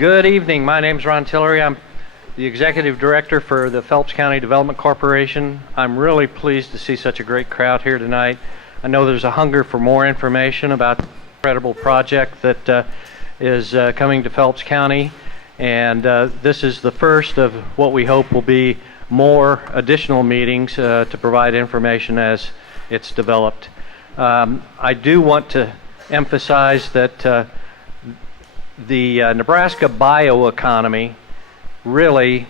Good evening. My name is Ron Tillery. I'm the Executive Director for the Phelps County Development Corporation. I'm really pleased to see such a great crowd here tonight. I know there's a hunger for more information about the incredible project that is coming to Phelps County, and this is the first of what we hope will be more additional meetings to provide information as it's developed. I do want to emphasize that the Nebraska bioeconomy really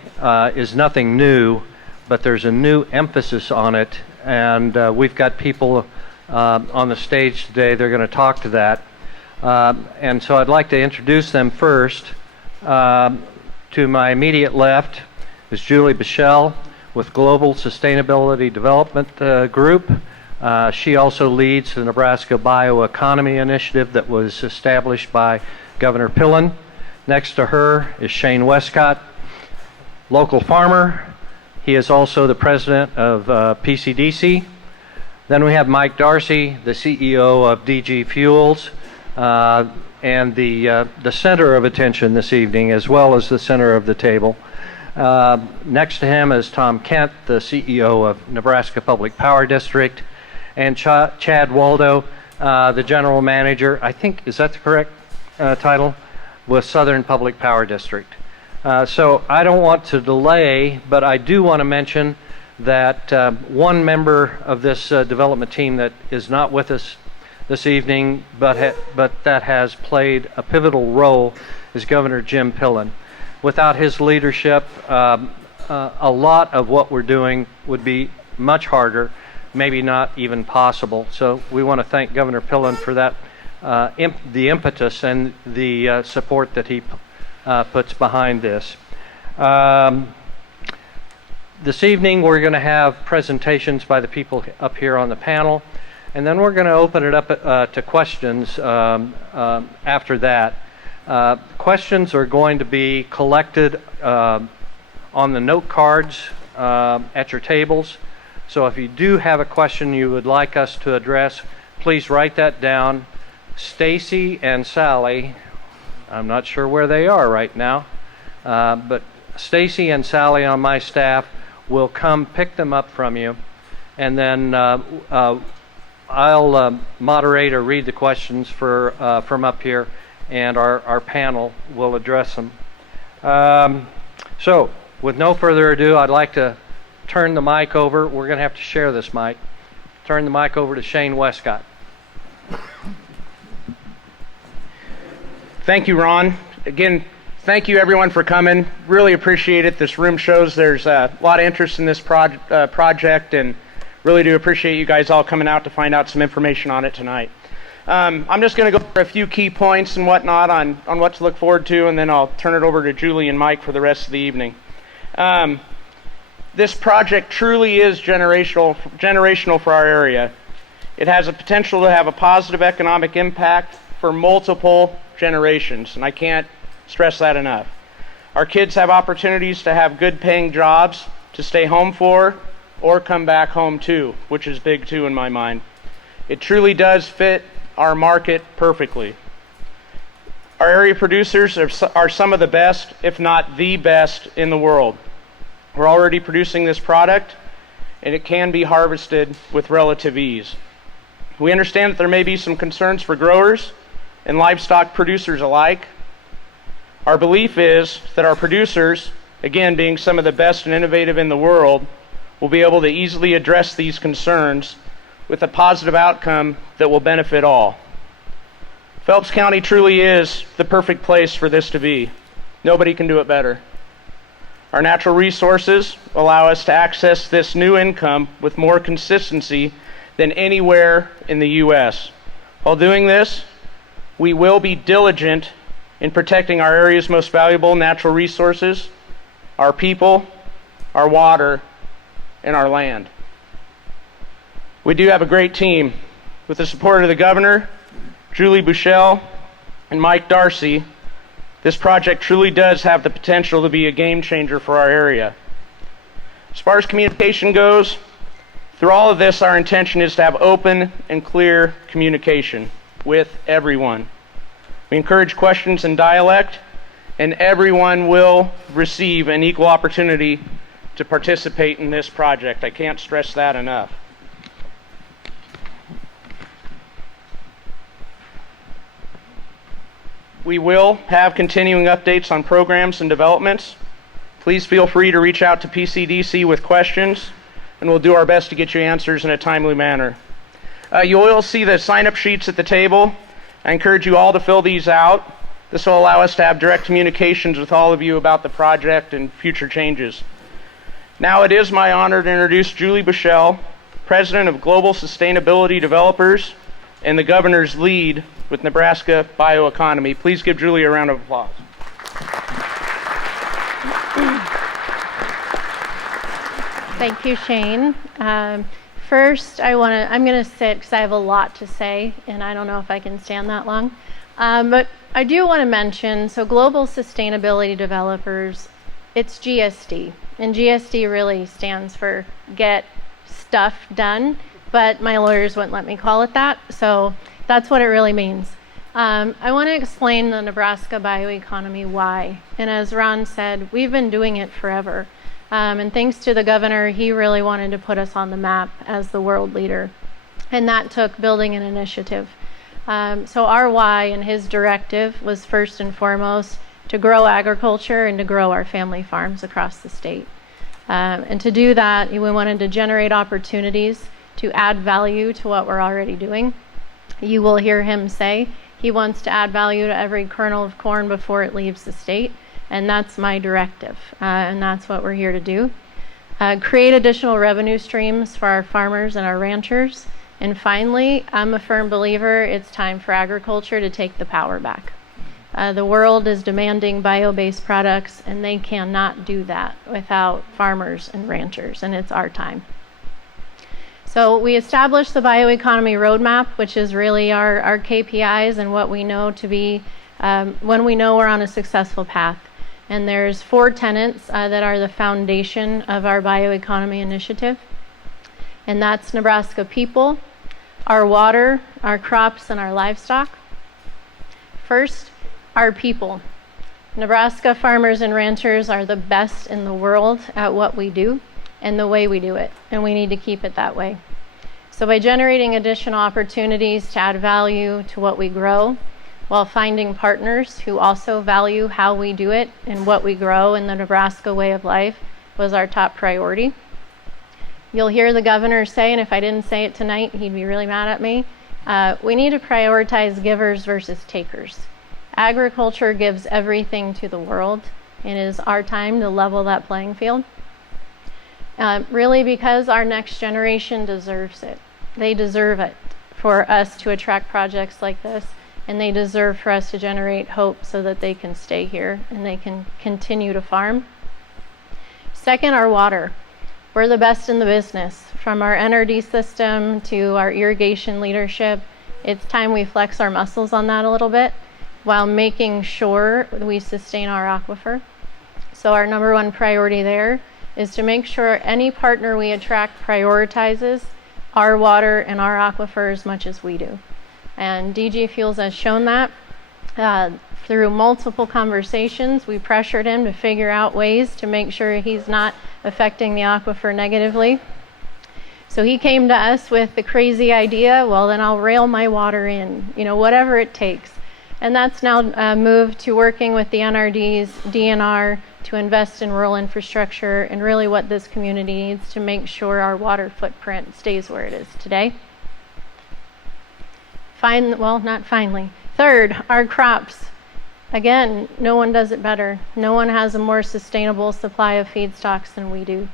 is nothing new, but there's a new emphasis on it, and we've got people on the stage today. They're going to talk to that, and so I'd like to introduce them first. To my immediate left is Julie Bichelle with Global Sustainability Development Group. She also leads the Nebraska Bioeconomy Initiative that was established by Governor Pillen. Next to her is Shane Westcott, local farmer. He is also the president of PCDC. Then we have Mike Darcy, the CEO of DG Fuels, and the center of attention this evening, as well as the center of the table. Next to him is Tom Kent, the CEO of Nebraska Public Power District, and Chad Waldo, the general manager, I think, is that the correct title, with Southern Public Power District. So I don't want to delay, but I do want to mention that one member of this development team that is not with us this evening, but that has played a pivotal role, is Governor Jim Pillen. Without his leadership, a lot of what we're doing would be much harder, maybe not even possible. So we want to thank Governor Pillen for that, the impetus and the support that he puts behind this. This evening we're going to have presentations by the people up here on the panel, and then we're going to open it up to questions after that. Questions are going to be collected on the note cards at your tables. So if you do have a question you would like us to address, please write that down. Stacy and Sally, I'm not sure where they are right now, but Stacy and Sally on my staff will come pick them up from you, and then I'll moderate or read the questions from up here, and our panel will address them. So with no further ado, I'd like to turn the mic over. We're going to have to share this mic. Turn the mic over to Shane Westcott. Thank you, Ron. Again, thank you everyone for coming. Really appreciate it. This room shows there's a lot of interest in this project, and really do appreciate you guys all coming out to find out some information on it tonight. I'm just going to go over a few key points and whatnot on what to look forward to, and then I'll turn it over to Julie and Mike for the rest of the evening. This project truly is generational for our area. It has a potential to have a positive economic impact for multiple generations, and I can't stress that enough. Our kids have opportunities to have good paying jobs to stay home for or come back home to, which is big too in my mind. It truly does fit our market perfectly. Our area producers are some of the best, if not the best, in the world. We're already producing this product, and it can be harvested with relative ease. We understand that there may be some concerns for growers and livestock producers alike. Our belief is that our producers, again being some of the best and innovative in the world, will be able to easily address these concerns with a positive outcome that will benefit all. Phelps County truly is the perfect place for this to be. Nobody can do it better. Our natural resources allow us to access this new income with more consistency than anywhere in the U.S. While doing this, we will be diligent in protecting our area's most valuable natural resources, our people, our water, and our land. We do have a great team. With the support of the governor, Julie Bichelle, and Mike Darcy, this project truly does have the potential to be a game changer for our area. As far as communication goes, through all of this, our intention is to have open and clear communication with everyone. We encourage questions in dialect and everyone will receive an equal opportunity to participate in this project. I can't stress that enough. We will have continuing updates on programs and developments. Please feel free to reach out to PCDC with questions, and we'll do our best to get you answers in a timely manner. You will see the sign-up sheets at the table. I encourage you all to fill these out. This will allow us to have direct communications with all of you about the project and future changes. Now it is my honor to introduce Julie Bichelle, President of Global Sustainability Developers and the Governor's Lead with Nebraska Bioeconomy. Please give Julie a round of applause. Thank you, Shane. First, I'm going to sit because I have a lot to say, and I don't know if I can stand that long. But I do want to mention, so Global Sustainability Developers, it's GSD. And GSD really stands for Get Stuff Done, but my lawyers wouldn't let me call it that, so that's what it really means. I want to explain the Nebraska bioeconomy why. And as Ron said, we've been doing it forever. And thanks to the governor, he really wanted to put us on the map as the world leader. And that took building an initiative. So our why and his directive was first and foremost to grow agriculture and to grow our family farms across the state. And to do that, we wanted to generate opportunities to add value to what we're already doing. You will hear him say he wants to add value to every kernel of corn before it leaves the state. And that's my directive, and that's what we're here to do. Create additional revenue streams for our farmers and our ranchers. And finally, I'm a firm believer it's time for agriculture to take the power back. The world is demanding bio-based products, and they cannot do that without farmers and ranchers, and it's our time. So we established the bioeconomy roadmap, which is really our KPIs and what we know to be when we know we're on a successful path. And there's 4 tenets that are the foundation of our bioeconomy initiative. And that's Nebraska people, our water, our crops, and our livestock. First, our people. Nebraska farmers and ranchers are the best in the world at what we do and the way we do it, and we need to keep it that way. So by generating additional opportunities to add value to what we grow, while finding partners who also value how we do it and what we grow in the Nebraska way of life was our top priority. You'll hear the governor say, and if I didn't say it tonight, he'd be really mad at me, we need to prioritize givers versus takers. Agriculture gives everything to the world, and it is our time to level that playing field. Really because our next generation deserves it. They deserve it for us to attract projects like this. And they deserve for us to generate hope so that they can stay here and they can continue to farm. Second, our water. We're the best in the business. From our NRD system to our irrigation leadership, it's time we flex our muscles on that a little bit while making sure we sustain our aquifer. So our number one priority there is to make sure any partner we attract prioritizes our water and our aquifer as much as we do. And DG Fuels has shown that through multiple conversations. We pressured him to figure out ways to make sure he's not affecting the aquifer negatively. So he came to us with the crazy idea, well, then I'll rail my water in, whatever it takes. And that's now moved to working with the NRDs, DNR, to invest in rural infrastructure and really what this community needs to make sure our water footprint stays where it is today. Third, our crops. Again, no one does it better. No one has a more sustainable supply of feedstocks than we do.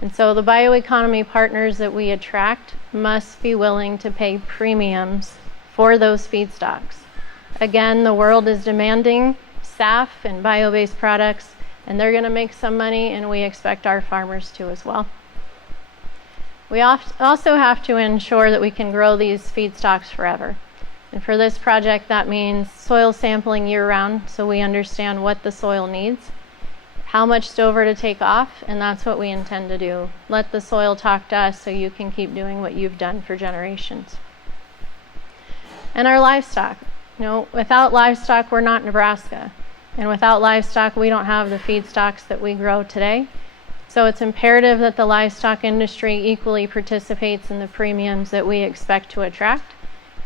And so the bioeconomy partners that we attract must be willing to pay premiums for those feedstocks. Again, the world is demanding SAF and bio-based products, and they're going to make some money, and we expect our farmers to as well. We also have to ensure that we can grow these feedstocks forever. And for this project, that means soil sampling year-round so we understand what the soil needs, how much stover to take off, and that's what we intend to do. Let the soil talk to us so you can keep doing what you've done for generations. And our livestock. Without livestock, we're not Nebraska. And without livestock, we don't have the feedstocks that we grow today. So it's imperative that the livestock industry equally participates in the premiums that we expect to attract,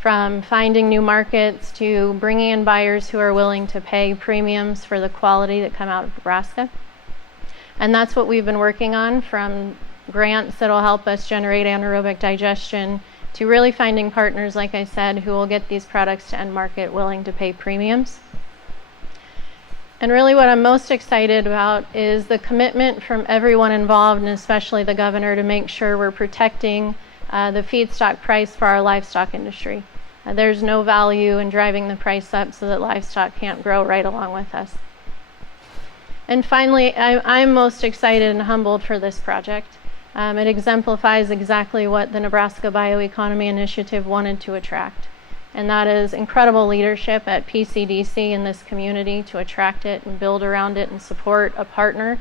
from finding new markets to bringing in buyers who are willing to pay premiums for the quality that come out of Nebraska. And that's what we've been working on, from grants that'll help us generate anaerobic digestion to really finding partners, like I said, who will get these products to end market willing to pay premiums. And really what I'm most excited about is the commitment from everyone involved, and especially the governor, to make sure we're protecting the feedstock price for our livestock industry. There's no value in driving the price up so that livestock can't grow right along with us. And finally, I'm most excited and humbled for this project. It exemplifies exactly what the Nebraska Bioeconomy Initiative wanted to attract. And that is incredible leadership at PCDC in this community to attract it and build around it and support a partner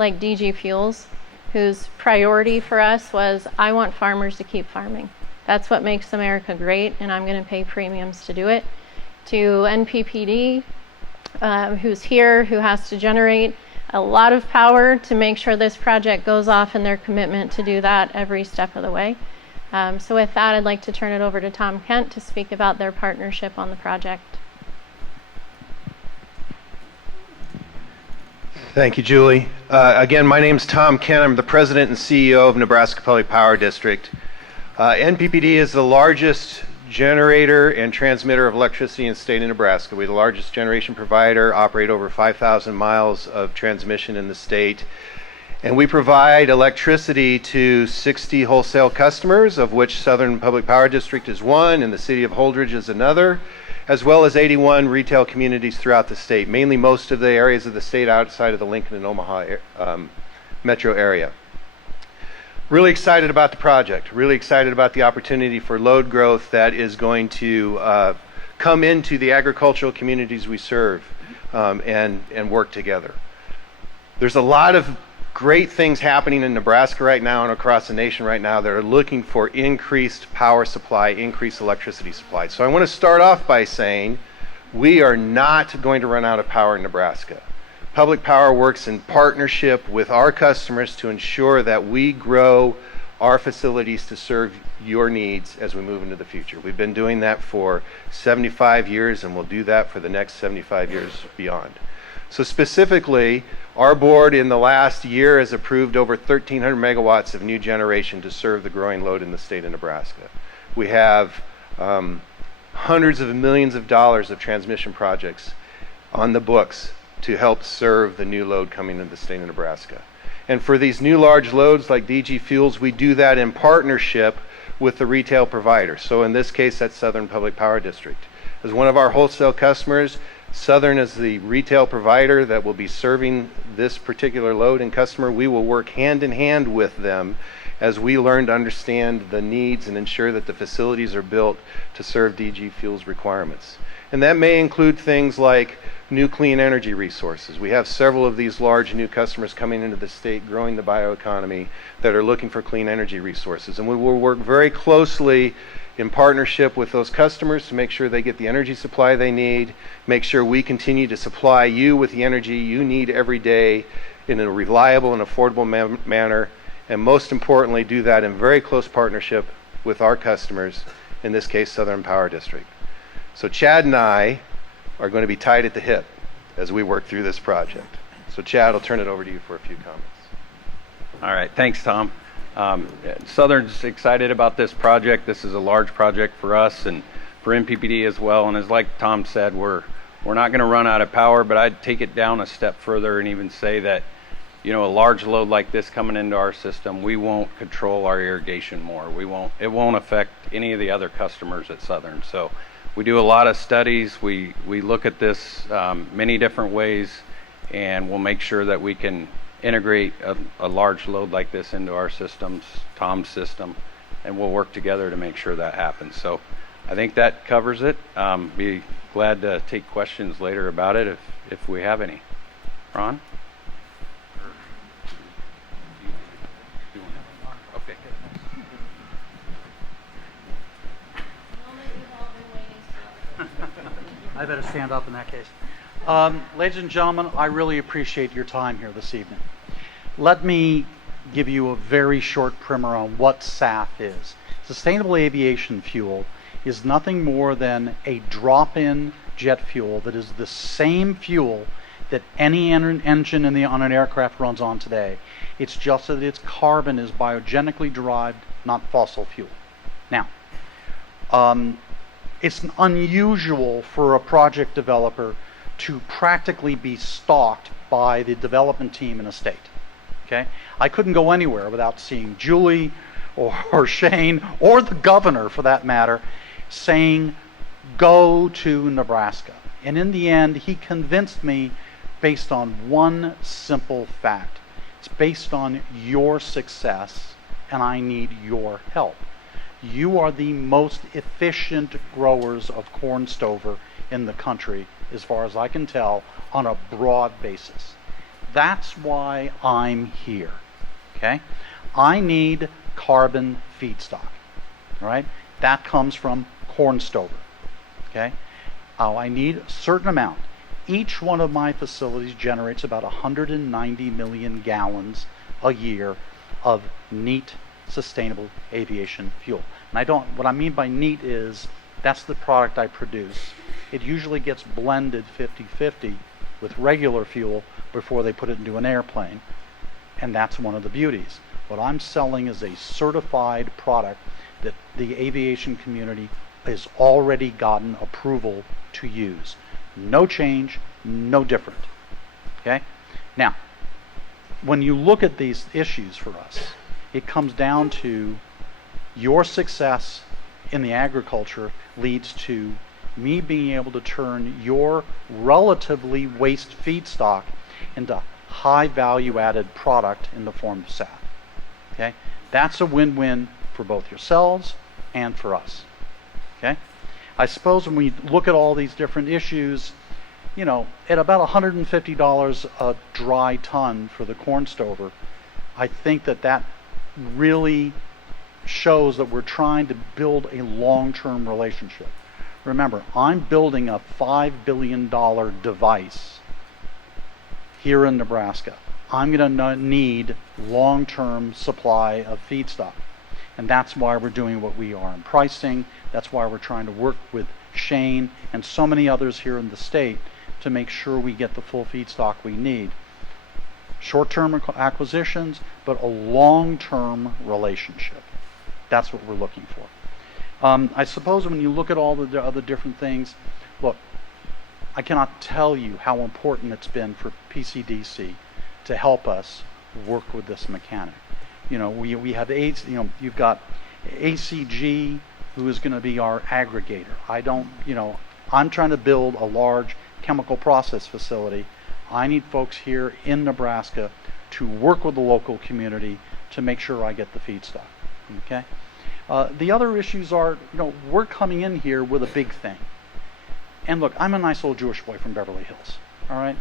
like DG Fuels, whose priority for us was, I want farmers to keep farming. That's what makes America great, and I'm going to pay premiums to do it. To NPPD, who's here, who has to generate a lot of power to make sure this project goes off, and their commitment to do that every step of the way. So with that, I'd like to turn it over to Tom Kent to speak about their partnership on the project. Thank you, Julie. Again, my name's Tom Kent. I'm the president and CEO of Nebraska Public Power District. NPPD is the largest generator and transmitter of electricity in the state of Nebraska. We're the largest generation provider, operate over 5,000 miles of transmission in the state. And we provide electricity to 60 wholesale customers, of which Southern Public Power District is one and the city of Holdridge is another, as well as 81 retail communities throughout the state, mainly most of the areas of the state outside of the Lincoln and Omaha metro area. Really excited about the project, really excited about the opportunity for load growth that is going to come into the agricultural communities we serve and work together. There's a lot of great things happening in Nebraska right now and across the nation right now that are looking for increased power supply, increased electricity supply. So I want to start off by saying we are not going to run out of power in Nebraska. Public Power works in partnership with our customers to ensure that we grow our facilities to serve your needs as we move into the future. We've been doing that for 75 years and we'll do that for the next 75 years beyond. So specifically, our board in the last year has approved over 1,300 megawatts of new generation to serve the growing load in the state of Nebraska. We have hundreds of millions of dollars of transmission projects on the books to help serve the new load coming into the state of Nebraska. And for these new large loads like DG Fuels, we do that in partnership with the retail provider. So in this case, that's Southern Public Power District. As one of our wholesale customers, Southern is the retail provider that will be serving this particular load and customer. We will work hand in hand with them as we learn to understand the needs and ensure that the facilities are built to serve DG Fuels requirements. And that may include things like new clean energy resources. We have several of these large new customers coming into the state, growing the bioeconomy, that are looking for clean energy resources. And we will work very closely in partnership with those customers to make sure they get the energy supply they need, make sure we continue to supply you with the energy you need every day in a reliable and affordable manner, and most importantly, do that in very close partnership with our customers, in this case, Southern Power District. So Chad and I are going to be tied at the hip as we work through this project. So Chad, I'll turn it over to you for a few comments. All right, thanks, Tom. Southern's excited about this project. This is a large project for us and for NPPD as well. And as like Tom said, we're not going to run out of power, but I'd take it down a step further and even say that, you know, a large load like this coming into our system, we won't control our irrigation more. It won't affect any of the other customers at Southern. So we do a lot of studies. We look at this many different ways, and we'll make sure that we can integrate a large load like this into our systems, Tom's system, and we'll work together to make sure that happens. So I think that covers it. Be glad to take questions later about it if we have any. Ron? Okay. I better stand up in that case. Ladies and gentlemen, I really appreciate your time here this evening. Let me give you a very short primer on what SAF is. Sustainable aviation fuel is nothing more than a drop-in jet fuel that is the same fuel that any engine on an aircraft runs on today. It's just that its carbon is biogenically derived, not fossil fuel. Now, it's unusual for a project developer to practically be stalked by the development team in a state. Okay? I couldn't go anywhere without seeing Julie or Shane or the governor, for that matter, saying, go to Nebraska. And in the end, he convinced me based on one simple fact. It's based on your success, and I need your help. You are the most efficient growers of corn stover in the country, as far as I can tell, on a broad basis. That's why I'm here. Okay? I need carbon feedstock. All right? That comes from corn stover. Okay? I need a certain amount. Each one of my facilities generates about 190 million gallons a year of neat, sustainable aviation fuel. And what I mean by neat is that's the product I produce. It usually gets blended 50-50 with regular fuel before they put it into an airplane. And that's one of the beauties. What I'm selling is a certified product that the aviation community has already gotten approval to use. No change, no different. Okay? Now, when you look at these issues for us, it comes down to your success in the agriculture leads to me being able to turn your relatively waste feedstock into high value added product in the form of SAF. Okay? That's a win-win for both yourselves and for us. Okay? I suppose when we look at all these different issues, you know, at about $150 a dry ton for the corn stover, I think that really shows that we're trying to build a long-term relationship. Remember, I'm building a $5 billion device here in Nebraska. I'm going to need long-term supply of feedstock. And that's why we're doing what we are in pricing. That's why we're trying to work with Shane and so many others here in the state to make sure we get the full feedstock we need. Short-term acquisitions, but a long-term relationship. That's what we're looking for. I suppose when you look at all the other different things, look, I cannot tell you how important it's been for PCDC to help us work with this mechanic. You know, we have AIDS, you know, you've got ACG, who is going to be our aggregator. I'm trying to build a large chemical process facility. I need folks here in Nebraska to work with the local community to make sure I get the feedstock. Okay? The other issues are, you know, we're coming in here with a big thing. And look, I'm a nice little Jewish boy from Beverly Hills. All right?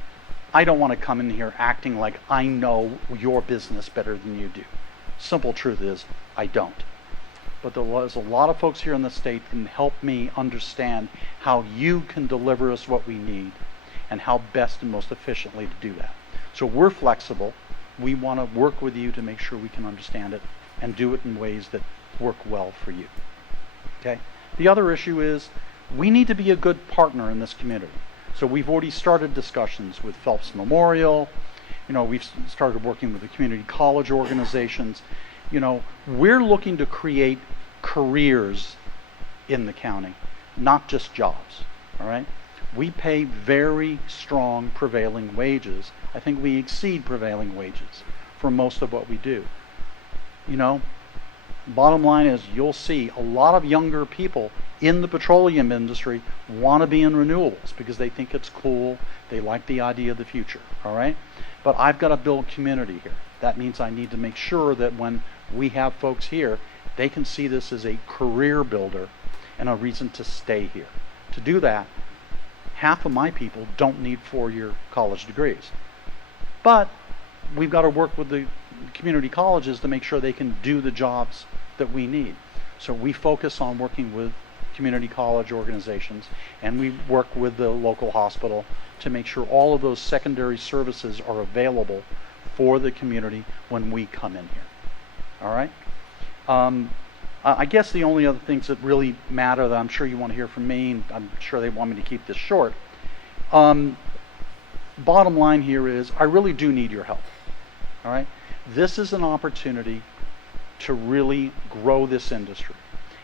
I don't want to come in here acting like I know your business better than you do. Simple truth is, I don't. But there's a lot of folks here in the state that can help me understand how you can deliver us what we need and how best and most efficiently to do that. So we're flexible. We want to work with you to make sure we can understand it and do it in ways that work well for you. Okay? The other issue is we need to be a good partner in this community. So we've already started discussions with Phelps Memorial. You know, we've started working with the community college organizations. You know, we're looking to create careers in the county, not just jobs. All right? We pay very strong prevailing wages. I think we exceed prevailing wages for most of what we do. You know, bottom line is you'll see a lot of younger people in the petroleum industry want to be in renewables because they think it's cool. They like the idea of the future. All right? But I've got to build community here. That means I need to make sure that when we have folks here, they can see this as a career builder and a reason to stay here. To do that, half of my people don't need 4-year college degrees. But we've got to work with the community colleges to make sure they can do the jobs that we need. So we focus on working with community college organizations, and we work with the local hospital to make sure all of those secondary services are available for the community when we come in here. All right? I guess the only other things that really matter that I'm sure you want to hear from me, and I'm sure they want me to keep this short. Bottom line here is I really do need your help. All right? This is an opportunity to really grow this industry.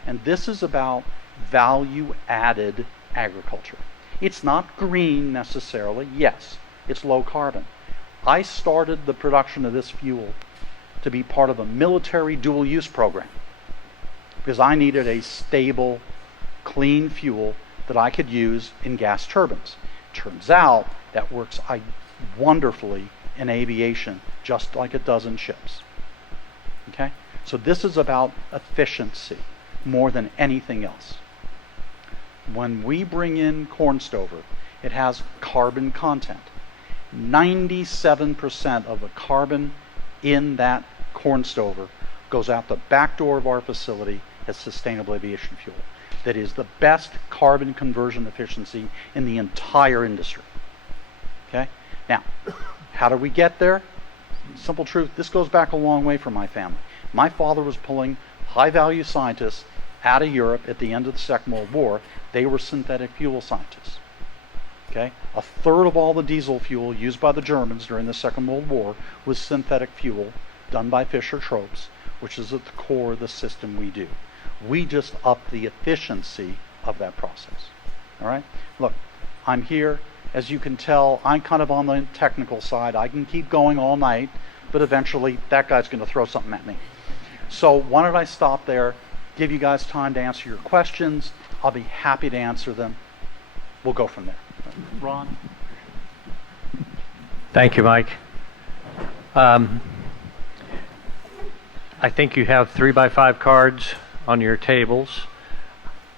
And this is about value-added agriculture. It's not green necessarily. Yes, it's low carbon. I started the production of this fuel to be part of a military dual-use program because I needed a stable, clean fuel that I could use in gas turbines. Turns out that works wonderfully in aviation, just like it does in ships. Okay? So this is about efficiency more than anything else. When we bring in corn stover, it has carbon content. 97% of the carbon in that corn stover goes out the back door of our facility as sustainable aviation fuel. That is the best carbon conversion efficiency in the entire industry. Okay? Now, how do we get there? Simple truth, this goes back a long way for my family. My father was pulling high-value scientists out of Europe at the end of the Second World War. They were synthetic fuel scientists. Okay? A third of all the diesel fuel used by the Germans during the Second World War was synthetic fuel done by Fischer-Tropsch, which is at the core of the system we do. We just up the efficiency of that process. All right? Look, I'm here. As you can tell, I'm kind of on the technical side. I can keep going all night, but eventually that guy's going to throw something at me. So why don't I stop there, give you guys time to answer your questions. I'll be happy to answer them. We'll go from there. Ron? Thank you, Mike. I think you have 3x5 cards on your tables.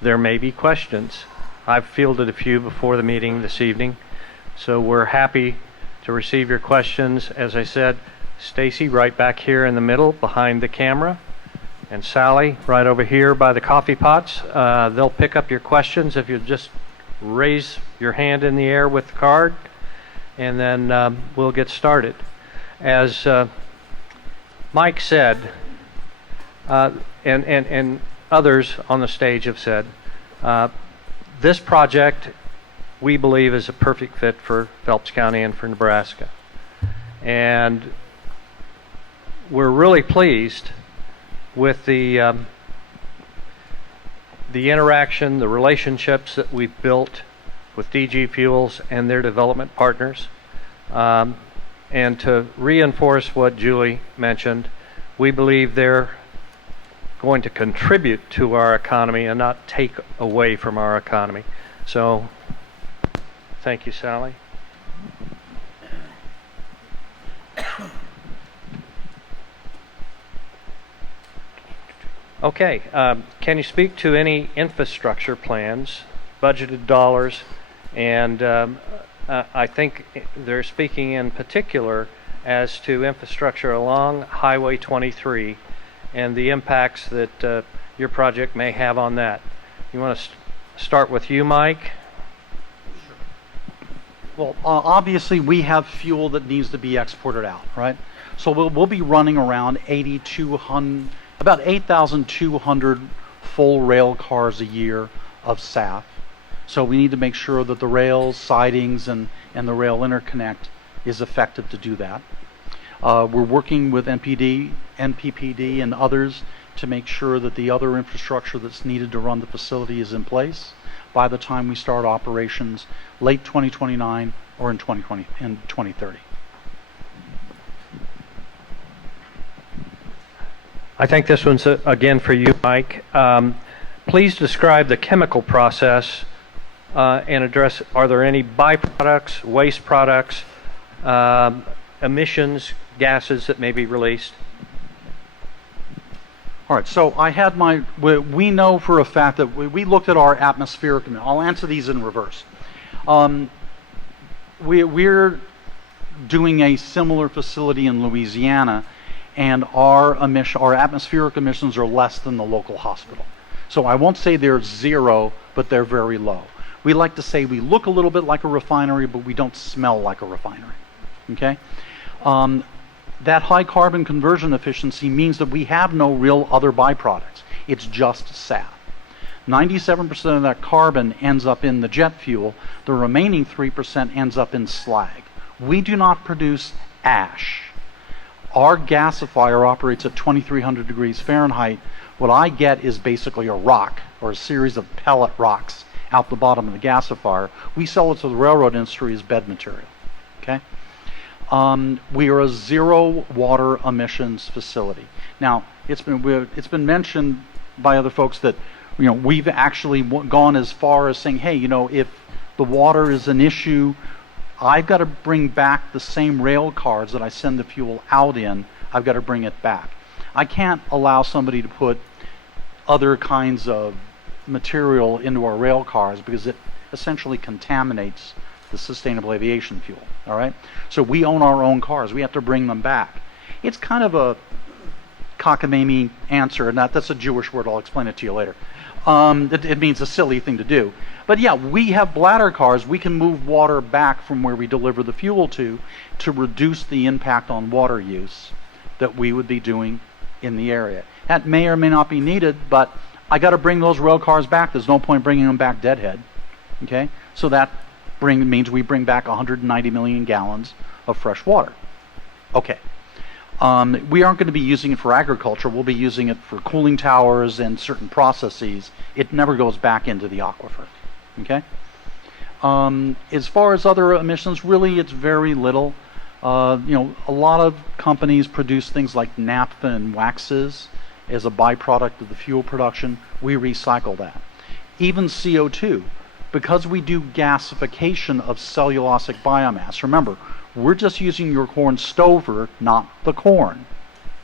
There may be questions. I've fielded a few before the meeting this evening, so we're happy to receive your questions. As I said, Stacy right back here in the middle behind the camera, and Sally right over here by the coffee pots. They'll pick up your questions if you just raise your hand in the air with the card, and then we'll get started. As Mike said, and others on the stage have said, this project, we believe, is a perfect fit for Phelps County and for Nebraska. And we're really pleased with the interaction, the relationships that we've built with DG Fuels and their development partners. And to reinforce what Julie mentioned, we believe they're going to contribute to our economy and not take away from our economy. So, thank you, Sally. Okay, can you speak to any infrastructure plans, budgeted dollars, and I think they're speaking in particular as to infrastructure along Highway 23 and the impacts that your project may have on that. You want to start with you, Mike? Well, obviously we have fuel that needs to be exported out, right? So we'll be running around about 8,200 full rail cars a year of SAF. So we need to make sure that the rails, sidings, and the rail interconnect is effective to do that. We're working with NPPD and others to make sure that the other infrastructure that's needed to run the facility is in place by the time we start operations late 2029 or in 2030. I think this one's again for you, Mike. Please describe the chemical process and address, are there any byproducts, waste products, emissions, gases that may be released? All right, so we know for a fact that we looked at our atmospheric, I'll answer these in reverse. We're doing a similar facility in Louisiana, and our atmospheric emissions are less than the local hospital. So I won't say they're zero, but they're very low. We like to say we look a little bit like a refinery, but we don't smell like a refinery. Okay? That high carbon conversion efficiency means that we have no real other byproducts. It's just SAF. 97% of that carbon ends up in the jet fuel. The remaining 3% ends up in slag. We do not produce ash. Our gasifier operates at 2,300 degrees Fahrenheit. What I get is basically a rock or a series of pellet rocks out the bottom of the gasifier. We sell it to the railroad industry as bed material. Okay? We are a zero water emissions facility. Now, it's been mentioned by other folks that we've actually gone as far as saying, hey, if the water is an issue, I've got to bring back the same rail cars that I send the fuel out in. I've got to bring it back. I can't allow somebody to put other kinds of material into our rail cars because it essentially contaminates the sustainable aviation fuel. All right? So we own our own cars. We have to bring them back. It's kind of a cockamamie answer, and that's a Jewish word. I'll explain it to you later. It means a silly thing to do. But yeah, we have bladder cars. We can move water back from where we deliver the fuel to reduce the impact on water use that we would be doing in the area. That may or may not be needed, but I got to bring those rail cars back. There's no point bringing them back deadhead. Okay? So that means we bring back 190 million gallons of fresh water. Okay. We aren't going to be using it for agriculture. We'll be using it for cooling towers and certain processes. It never goes back into the aquifer. Okay? As far as other emissions, really it's very little. A lot of companies produce things like naphtha and waxes as a byproduct of the fuel production. We recycle that. Even CO2, because we do gasification of cellulosic biomass. Remember, we're just using your corn stover, not the corn.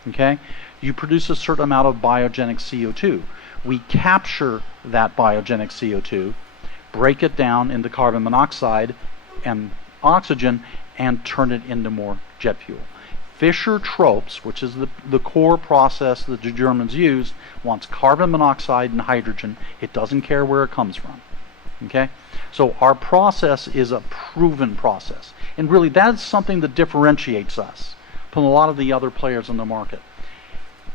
Okay? You produce a certain amount of biogenic CO2. We capture that biogenic CO2, break it down into carbon monoxide and oxygen, and turn it into more jet fuel. Fischer-Tropsch, which is the core process that the Germans used, wants carbon monoxide and hydrogen. It doesn't care where it comes from. Okay? So our process is a proven process. And really, that's something that differentiates us from a lot of the other players in the market.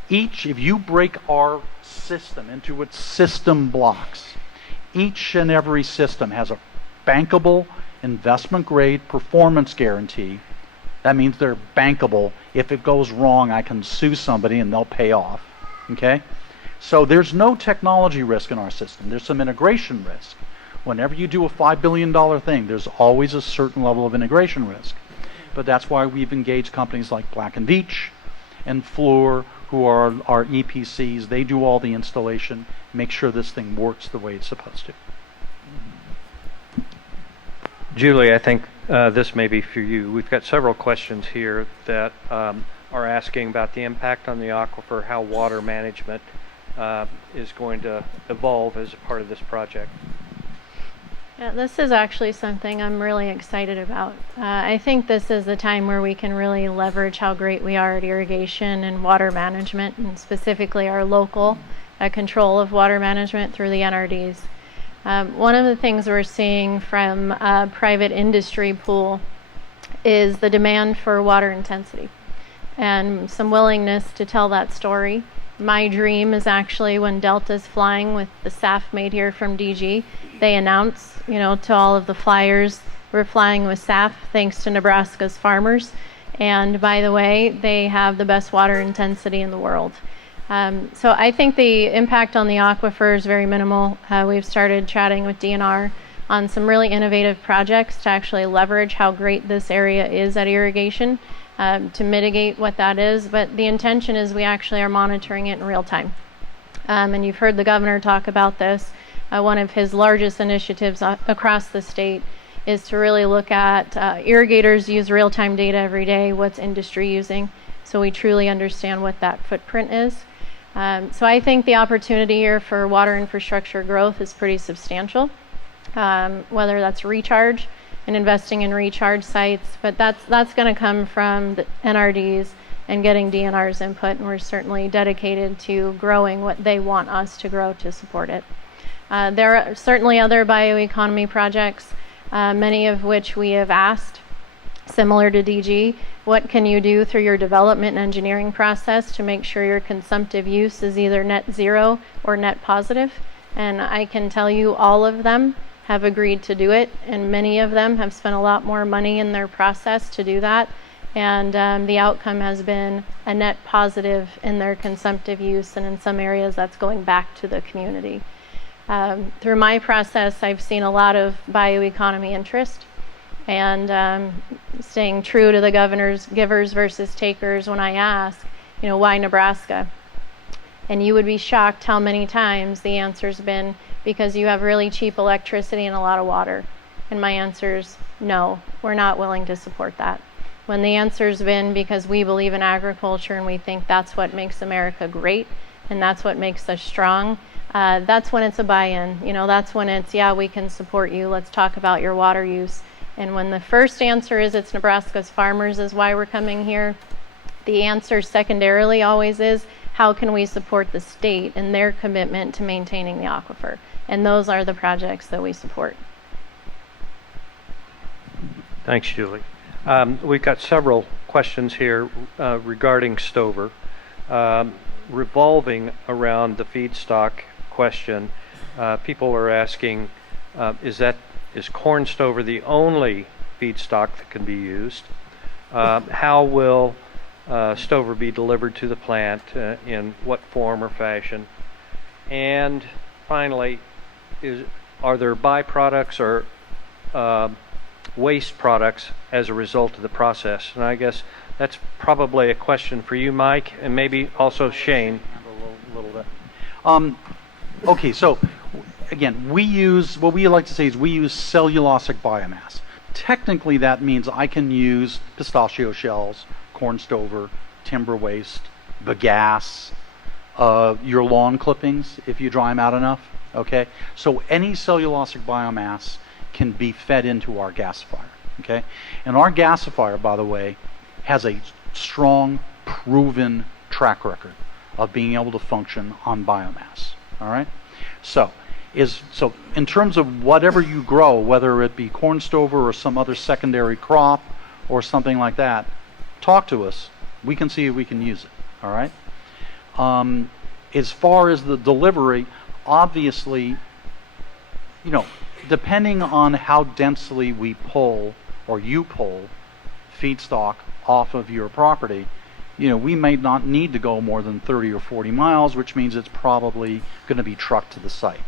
If you break our system into its system blocks, each and every system has a bankable, investment-grade performance guarantee. That means they're bankable. If it goes wrong, I can sue somebody and they'll pay off. Okay? So there's no technology risk in our system. There's some integration risk. Whenever you do a $5 billion thing, there's always a certain level of integration risk. But that's why we've engaged companies like Black & Veatch and Fluor, who are our EPCs. They do all the installation, make sure this thing works the way it's supposed to. Julie, I think this may be for you. We've got several questions here that are asking about the impact on the aquifer, how water management is going to evolve as a part of this project. Yeah, this is actually something I'm really excited about. I think this is the time where we can really leverage how great we are at irrigation and water management, and specifically our local control of water management through the NRDs. One of the things we're seeing from a private industry pool is the demand for water intensity and some willingness to tell that story. My dream is actually when Delta's flying with the SAF made here from DG, they announce, to all of the flyers, we're flying with SAF thanks to Nebraska's farmers. And by the way, they have the best water intensity in the world. So I think the impact on the aquifer is very minimal. We've started chatting with DNR on some really innovative projects to actually leverage how great this area is at irrigation, to mitigate what that is. But the intention is we actually are monitoring it in real time. And you've heard the governor talk about this. One of his largest initiatives across the state is to really look at irrigators use real-time data every day, what's industry using, so we truly understand what that footprint is. So I think the opportunity here for water infrastructure growth is pretty substantial, whether that's recharge and investing in recharge sites, but that's going to come from the NRDs and getting DNR's input, and we're certainly dedicated to growing what they want us to grow to support it. There are certainly other bioeconomy projects, many of which we have asked, similar to DG, what can you do through your development and engineering process to make sure your consumptive use is either net zero or net positive? And I can tell you all of them have agreed to do it, and many of them have spent a lot more money in their process to do that. And the outcome has been a net positive in their consumptive use, and in some areas that's going back to the community. Through my process, I've seen a lot of bioeconomy interest, and staying true to the governor's givers versus takers when I ask, why Nebraska? And you would be shocked how many times the answer's been because you have really cheap electricity and a lot of water. And my answer is no, we're not willing to support that. When the answer's been because we believe in agriculture and we think that's what makes America great and that's what makes us strong, that's when it's a buy-in. That's when it's, yeah, we can support you. Let's talk about your water use. And when the first answer is it's Nebraska's farmers is why we're coming here, the answer secondarily always is, how can we support the state in their commitment to maintaining the aquifer? And those are the projects that we support. Thanks, Julie. We've got several questions here regarding Stover, revolving around the feedstock question. People are asking, is corn stover the only feedstock that can be used? How will stover be delivered to the plant, in what form or fashion? And finally, are there byproducts or waste products as a result of the process? And I guess that's probably a question for you, Mike, and maybe also Shane. A little bit. Okay, so again, we use cellulosic biomass. Technically, that means I can use pistachio shells, corn stover, timber waste, bagasse, your lawn clippings if you dry them out enough. Okay, so any cellulosic biomass can be fed into our gasifier. Okay, and our gasifier, by the way, has a strong, proven track record of being able to function on biomass. All right, so in terms of whatever you grow, whether it be corn stover or some other secondary crop or something like that, talk to us. We can see if we can use it. All right. As far as the delivery, obviously, depending on how densely we pull or you pull feedstock off of your property, we may not need to go more than 30 or 40 miles, which means it's probably going to be trucked to the site.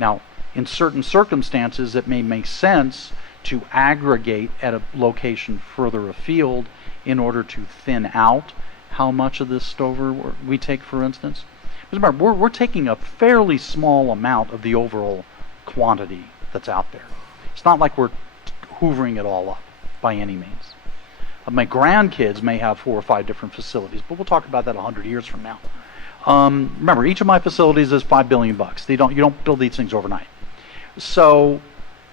Now, in certain circumstances, it may make sense to aggregate at a location further afield in order to thin out how much of this stover we take, for instance. Remember, we're taking a fairly small amount of the overall quantity that's out there. It's not like we're hoovering it all up by any means. My grandkids may have 4 or 5 different facilities, but we'll talk about that 100 years from now. Remember, each of my facilities is $5 billion. You don't build these things overnight. So,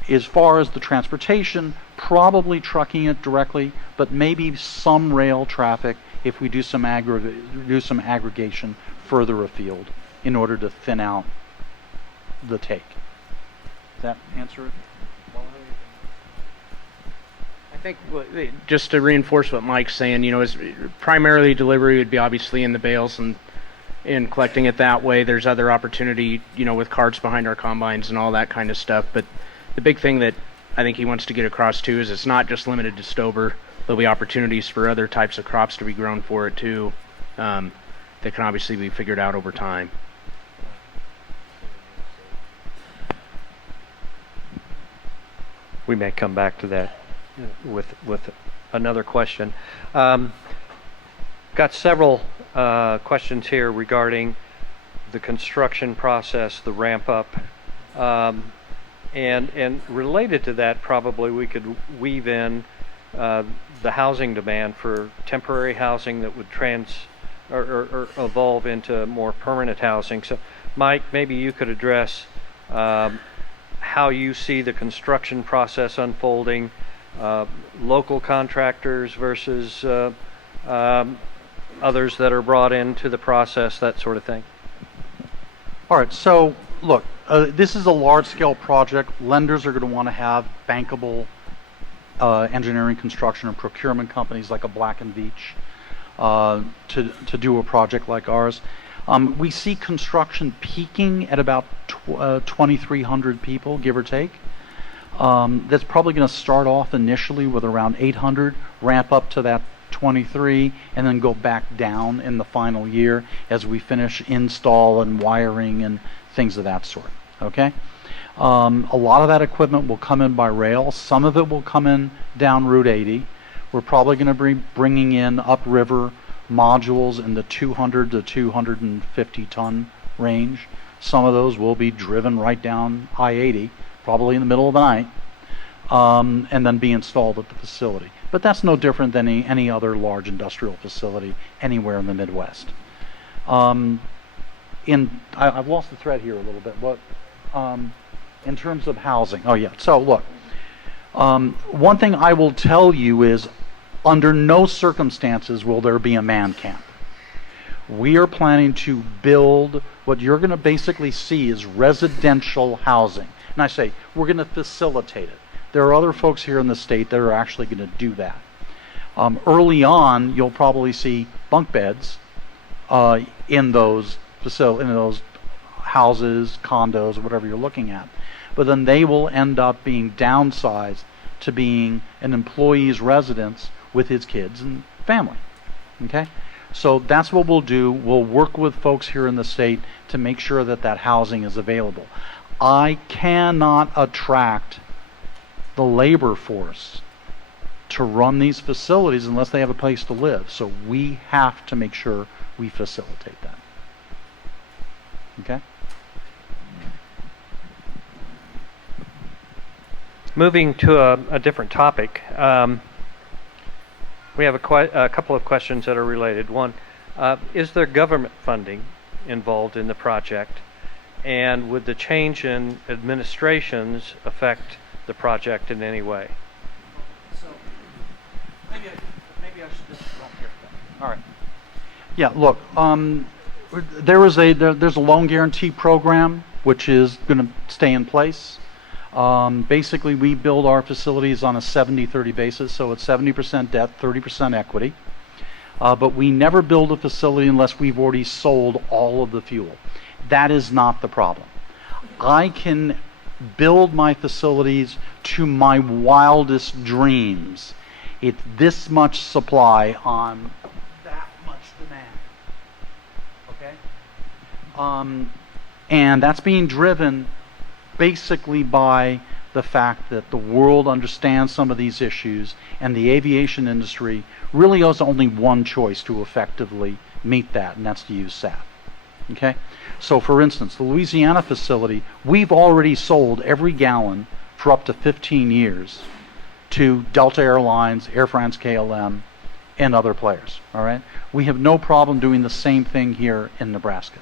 as far as the transportation, probably trucking it directly, but maybe some rail traffic if we do some aggregation further afield in order to thin out the take. Does that answer it? I think just to reinforce what Mike's saying, is primarily delivery would be obviously in the bales and collecting it that way. There's other opportunity, with carts behind our combines and all that kind of stuff. But the big thing that I think he wants to get across too is it's not just limited to stover. There'll be opportunities for other types of crops to be grown for it too, that can obviously be figured out over time. We may come back to that with another question. Got several questions here regarding the construction process, the ramp up, and related to that, probably we could weave in the housing demand for temporary housing that would or evolve into more permanent housing. So, Mike, maybe you could address how you see the construction process unfolding, local contractors versus others that are brought into the process, that sort of thing? All right, so look, this is a large-scale project. Lenders are going to want to have bankable engineering, construction, and procurement companies like a Black & Veatch to do a project like ours. We see construction peaking at about 2,300 people, give or take. That's probably going to start off initially with around 800, ramp up to that 23, and then go back down in the final year as we finish install and wiring and things of that sort. Okay? A lot of that equipment will come in by rail. Some of it will come in down Route 80. We're probably going to be bringing in upriver modules in the 200 to 250 ton range. Some of those will be driven right down I-80, probably in the middle of the night, and then be installed at the facility. But that's no different than any other large industrial facility anywhere in the Midwest. I've lost the thread here a little bit. What, in terms of housing? Oh yeah. So look, one thing I will tell you is, under no circumstances will there be a man camp. We are planning to build what you're going to basically see is residential housing. And I say we're going to facilitate it. There are other folks here in the state that are actually going to do that. Early on, you'll probably see bunk beds in those houses, condos, or whatever you're looking at. But then they will end up being downsized to being an employee's residence with his kids and family. Okay? So that's what we'll do. We'll work with folks here in the state to make sure that that housing is available. I cannot attract the labor force to run these facilities unless they have a place to live. So we have to make sure we facilitate that. Okay? Moving to a different topic, we have a couple of questions that are related. One, is there government funding involved in the project? And would the change in administrations affect the project in any way? So maybe I should just stop here. All right. Yeah, look, there's a loan guarantee program which is going to stay in place. Basically, we build our facilities on a 70-30 basis, so it's 70% debt, 30% equity. But we never build a facility unless we've already sold all of the fuel. That is not the problem. I can build my facilities to my wildest dreams. It's this much supply on that much demand. Okay? And that's being driven basically by the fact that the world understands some of these issues, and the aviation industry really has only one choice to effectively meet that, and that's to use SAF. Okay? So for instance, the Louisiana facility, we've already sold every gallon for up to 15 years to Delta Airlines, Air France KLM, and other players. All right? We have no problem doing the same thing here in Nebraska.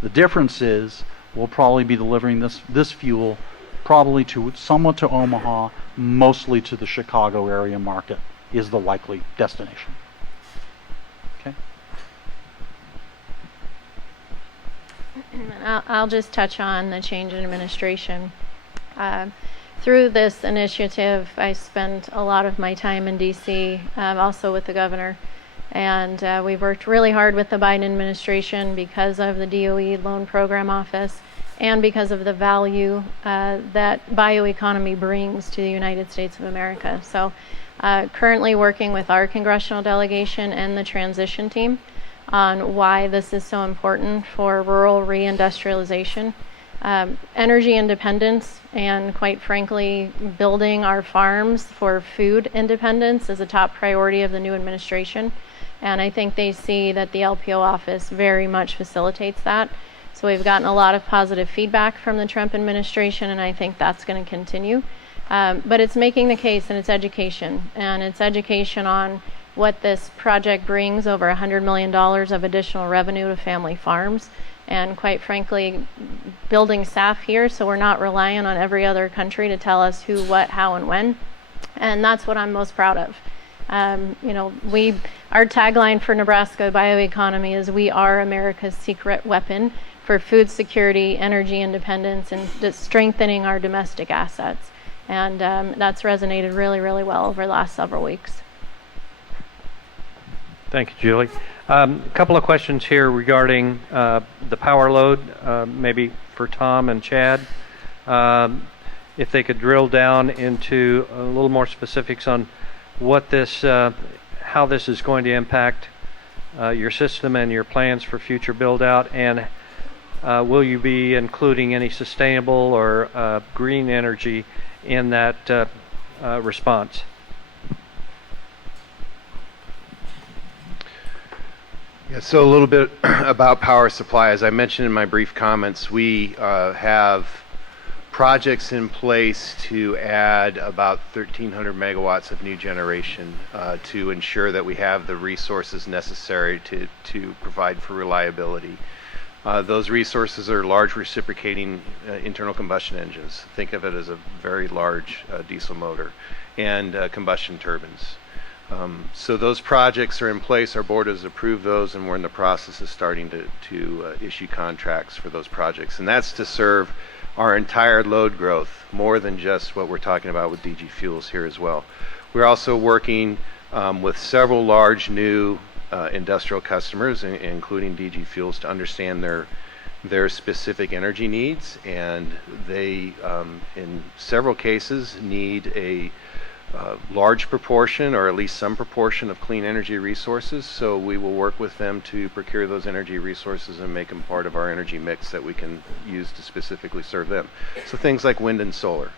The difference is we'll probably be delivering this fuel probably somewhat to Omaha, mostly to the Chicago area market is the likely destination. Okay? I'll just touch on the change in administration. Through this initiative, I spent a lot of my time in D.C., also with the governor, and we've worked really hard with the Biden administration because of the DOE Loan Program Office and because of the value that bioeconomy brings to the United States of America. So currently working with our congressional delegation and the transition team on why this is so important for rural reindustrialization. Energy independence and, quite frankly, building our farms for food independence is a top priority of the new administration. And I think they see that the LPO office very much facilitates that. So we've gotten a lot of positive feedback from the Trump administration, and I think that's going to continue. But it's making the case, and it's education. And it's education on what this project brings, over $100 million of additional revenue to family farms. And quite frankly, building SAF here so we're not relying on every other country to tell us who, what, how, and when. And that's what I'm most proud of. Our tagline for Nebraska bioeconomy is "We are America's secret weapon for food security, energy independence, and strengthening our domestic assets." And that's resonated really, really well over the last several weeks. Thank you, Julie. A couple of questions here regarding the power load, maybe for Tom and Chad. If they could drill down into a little more specifics on what this, how this is going to impact your system and your plans for future build out, and will you be including any sustainable or green energy in that response? Yeah, so a little bit about power supply. As I mentioned in my brief comments, we have projects in place to add about 1,300 megawatts of new generation to ensure that we have the resources necessary to provide for reliability. Those resources are large reciprocating internal combustion engines. Think of it as a very large diesel motor, and combustion turbines. So those projects are in place. Our board has approved those, and we're in the process of starting to issue contracts for those projects. And that's to serve our entire load growth, more than just what we're talking about with DG Fuels here as well. We're also working with several large new industrial customers, including DG Fuels, to understand their specific energy needs. And they, in several cases, need a large proportion, or at least some proportion, of clean energy resources. So we will work with them to procure those energy resources and make them part of our energy mix that we can use to specifically serve them. So things like wind and solar.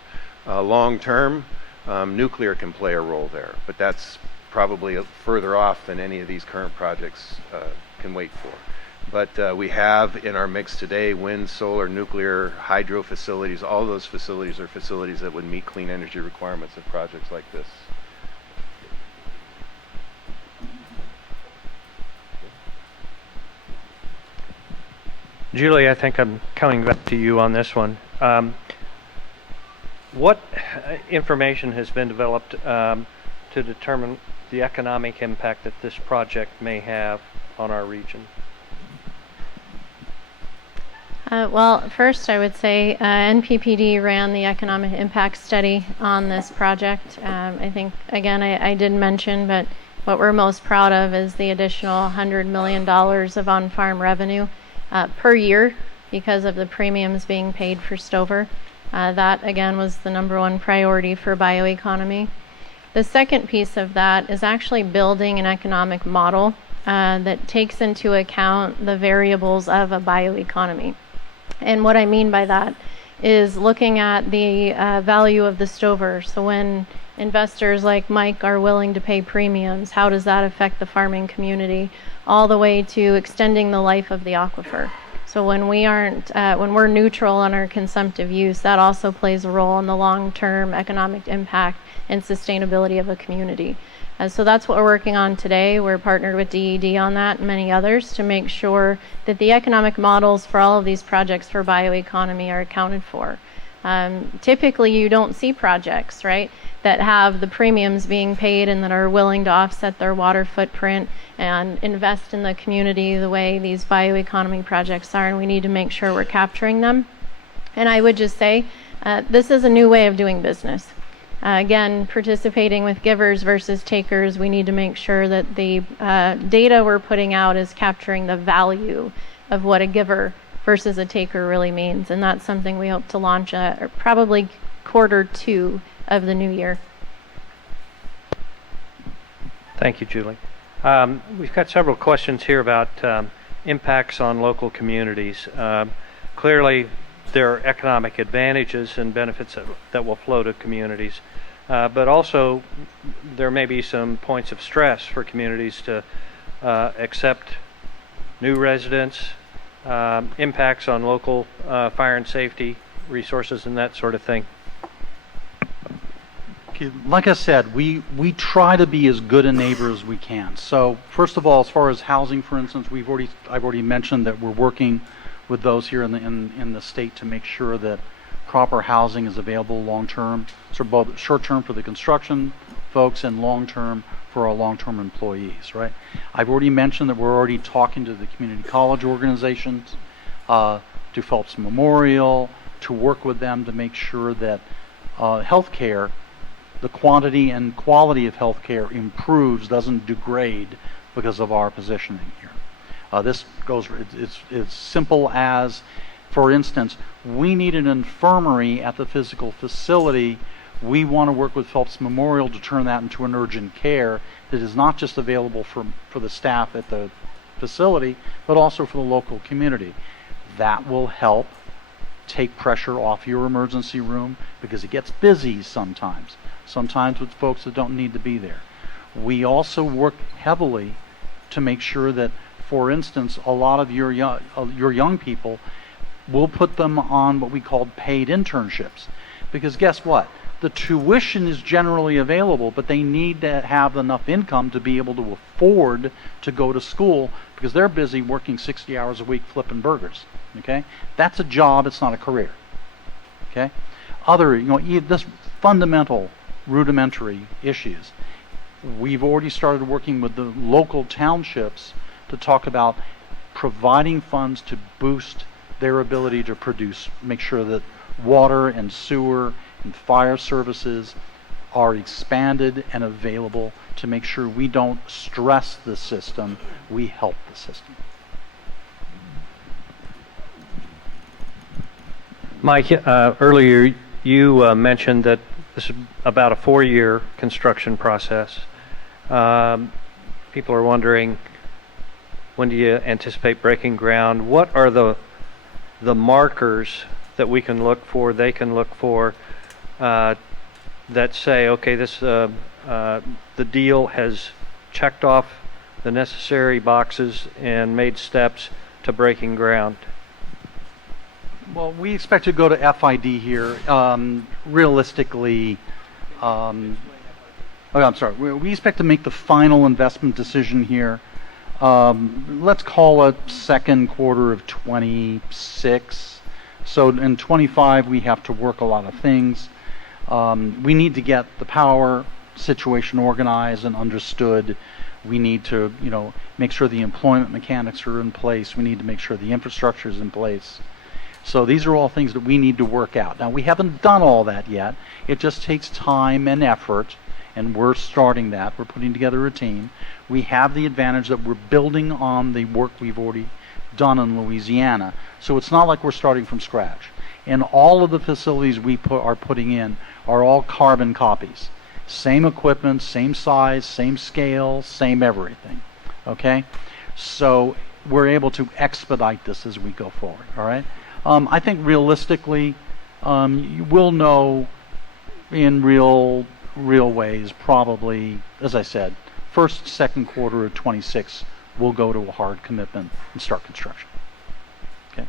Long term, nuclear can play a role there, but that's probably further off than any of these current projects can wait for. But we have in our mix today wind, solar, nuclear, hydro facilities. All those facilities are facilities that would meet clean energy requirements of projects like this. Julie, I think I'm coming back to you on this one. What information has been developed to determine the economic impact that this project may have on our region? Well, first I would say NPPD ran the economic impact study on this project. I think, again, I did mention, but what we're most proud of is the additional $100 million of on-farm revenue per year because of the premiums being paid for stover. That, again, was the number one priority for bioeconomy. The second piece of that is actually building an economic model that takes into account the variables of a bioeconomy. And what I mean by that is looking at the value of the stover. So when investors like Mike are willing to pay premiums, how does that affect the farming community, all the way to extending the life of the aquifer. So when we're neutral on our consumptive use, that also plays a role in the long-term economic impact and sustainability of a community. So that's what we're working on today. We're partnered with DED on that and many others to make sure that the economic models for all of these projects for bioeconomy are accounted for. Typically, you don't see projects, right, that have the premiums being paid and that are willing to offset their water footprint and invest in the community the way these bioeconomy projects are, and we need to make sure we're capturing them. And I would just say, this is a new way of doing business. Again, participating with givers versus takers, we need to make sure that the data we're putting out is capturing the value of what a giver versus a taker really means. And that's something we hope to launch probably Q2 of the new year. Thank you, Julie. We've got several questions here about impacts on local communities. Clearly, there are economic advantages and benefits that will flow to communities, but also there may be some points of stress for communities to accept new residents, impacts on local fire and safety resources and that sort of thing. Okay, like I said, we try to be as good a neighbor as we can. So first of all, as far as housing, for instance, I've already mentioned that we're working with those here in the state to make sure that proper housing is available long term. So both short term for the construction folks and long term for our long-term employees, right? I've already mentioned that we're already talking to the community college organizations, to Phelps Memorial, to work with them to make sure that healthcare, the quantity and quality of healthcare improves, doesn't degrade because of our positioning here. This goes, it's simple as, for instance, we need an infirmary at the physical facility. We want to work with Phelps Memorial to turn that into an urgent care that is not just available for the staff at the facility, but also for the local community. That will help take pressure off your emergency room because it gets busy sometimes with folks that don't need to be there. We also work heavily to make sure that, for instance, a lot of your young people, we'll put them on what we call paid internships. Because guess what? The tuition is generally available, but they need to have enough income to be able to afford to go to school because they're busy working 60 hours a week flipping burgers. Okay? That's a job, it's not a career. Okay? Other, this fundamental, rudimentary issues. We've already started working with the local townships to talk about providing funds to boost their ability to produce, make sure that water and sewer and fire services are expanded and available to make sure we don't stress the system, we help the system. Mike, earlier you mentioned that this is about a 4-year construction process. People are wondering, when do you anticipate breaking ground? What are the markers that we can look for, they can look for, that say, okay, this the deal has checked off the necessary boxes and made steps to breaking ground? Well, we expect to go to FID here. Realistically, I'm sorry. We expect to make the final investment decision here. Let's call it second quarter of 26. So in 25, we have to work a lot of things. We need to get the power situation organized and understood. We need to, make sure the employment mechanics are in place. We need to make sure the infrastructure is in place. So these are all things that we need to work out. Now, we haven't done all that yet. It just takes time and effort, and we're starting that. We're putting together a team. We have the advantage that we're building on the work we've already done in Louisiana. So it's not like we're starting from scratch. And all of the facilities we are putting in are all carbon copies. Same equipment, same size, same scale, same everything. Okay? So we're able to expedite this as we go forward. All right? I think realistically, you will know in real ways probably, as I said, first, second quarter of 26, we'll go to a hard commitment and start construction. Okay.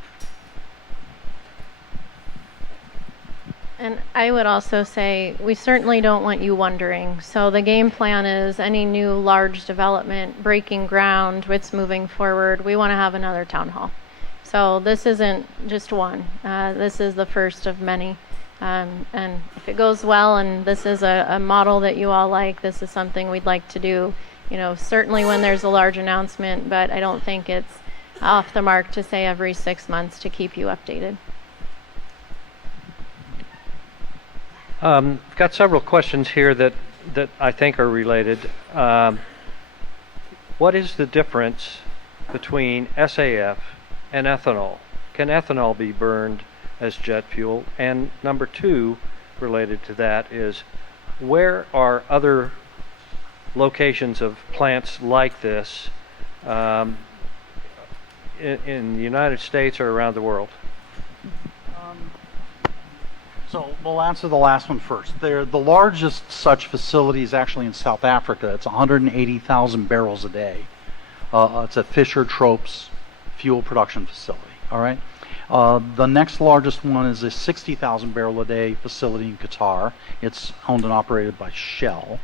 And I would also say we certainly don't want you wondering. So the game plan is any new large development, breaking ground, it's moving forward. We want to have another town hall. So this isn't just one. This is the first of many. And if it goes well and this is a model that you all like, this is something we'd like to do, certainly when there's a large announcement, but I don't think it's off the mark to say every 6 months to keep you updated. Got several questions here that I think are related. What is the difference between SAF and ethanol? Can ethanol be burned as jet fuel? And number 2, related to that, is where are other locations of plants like this in the United States or around the world? So we'll answer the last one first. The largest such facility is actually in South Africa. It's 180,000 barrels a day. It's a Fischer-Tropsch fuel production facility. All right. The next largest one is a 60,000 barrel a day facility in Qatar. It's owned and operated by Shell.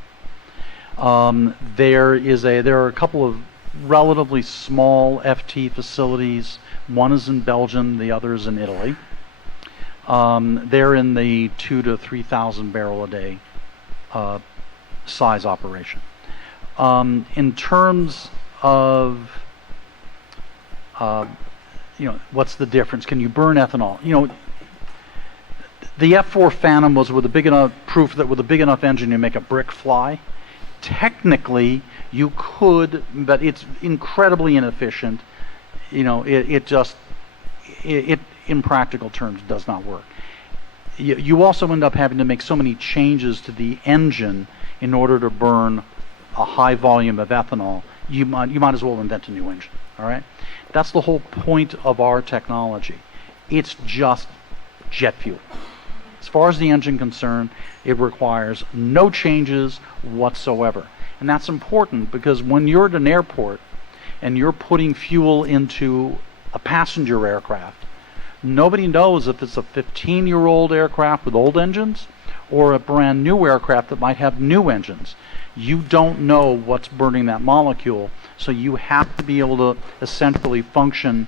There are a couple of relatively small FT facilities. One is in Belgium, the other is in Italy. They're in the 2,000 to 3,000 barrel a day size operation. In terms of, what's the difference? Can you burn ethanol? The F4 Phantom was with a big enough proof that with a big enough engine you make a brick fly. Technically, you could, but it's incredibly inefficient. It in practical terms does not work. You also end up having to make so many changes to the engine in order to burn a high volume of ethanol. You might as well invent a new engine. All right, that's the whole point of our technology. It's just jet fuel. As far as the engine concerned, it requires no changes whatsoever. And that's important because when you're at an airport and you're putting fuel into a passenger aircraft, nobody knows if it's a 15-year-old aircraft with old engines or a brand new aircraft that might have new engines. You don't know what's burning that molecule, so you have to be able to essentially function,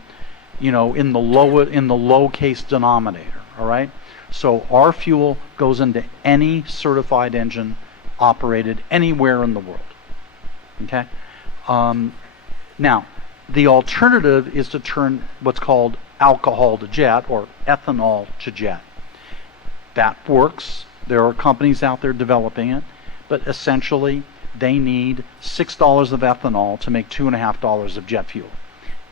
in the low case denominator. All right. So our fuel goes into any certified engine operated anywhere in the world. Okay. Now, the alternative is to turn what's called alcohol to jet or ethanol to jet. That works. There are companies out there developing it, but essentially they need $6 of ethanol to make $2.50 of jet fuel.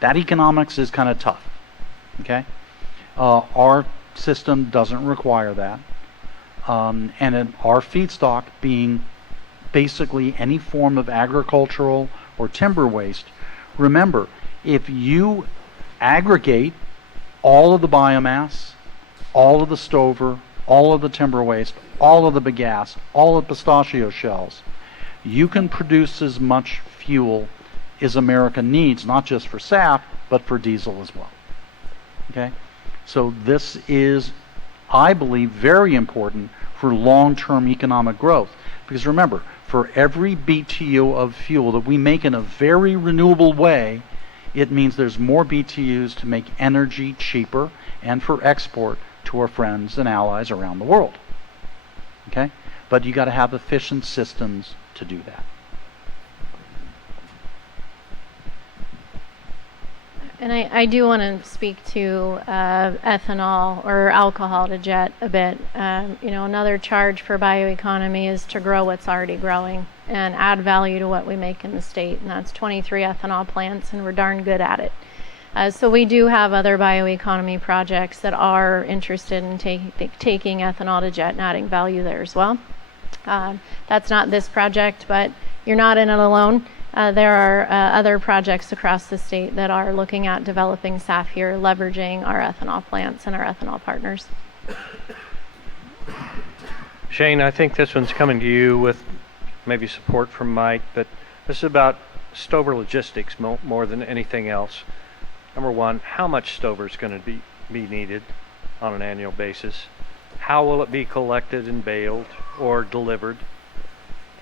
That economics is kind of tough. Okay. Our system doesn't require that, and our feedstock being basically any form of agricultural or timber waste. Remember, if you aggregate all of the biomass, all of the stover, all of the timber waste, all of the bagasse, all of the pistachio shells, you can produce as much fuel as America needs, not just for SAF, but for diesel as well. Okay? So this is, I believe, very important for long-term economic growth. Because remember, for every BTU of fuel that we make in a very renewable way, it means there's more BTUs to make energy cheaper and for export to our friends and allies around the world. Okay? But you got to have efficient systems to do that. And I do want to speak to ethanol or alcohol to jet a bit. Another charge for bioeconomy is to grow what's already growing and add value to what we make in the state. And that's 23 ethanol plants, and we're darn good at it. So we do have other bioeconomy projects that are interested in taking ethanol to jet and adding value there as well. That's not this project, but you're not in it alone. There are other projects across the state that are looking at developing SAF here, leveraging our ethanol plants and our ethanol partners. Shane, I think this one's coming to you with maybe support from Mike, but this is about stover logistics more than anything else. Number one, how much stover is going to be needed on an annual basis? How will it be collected and baled or delivered?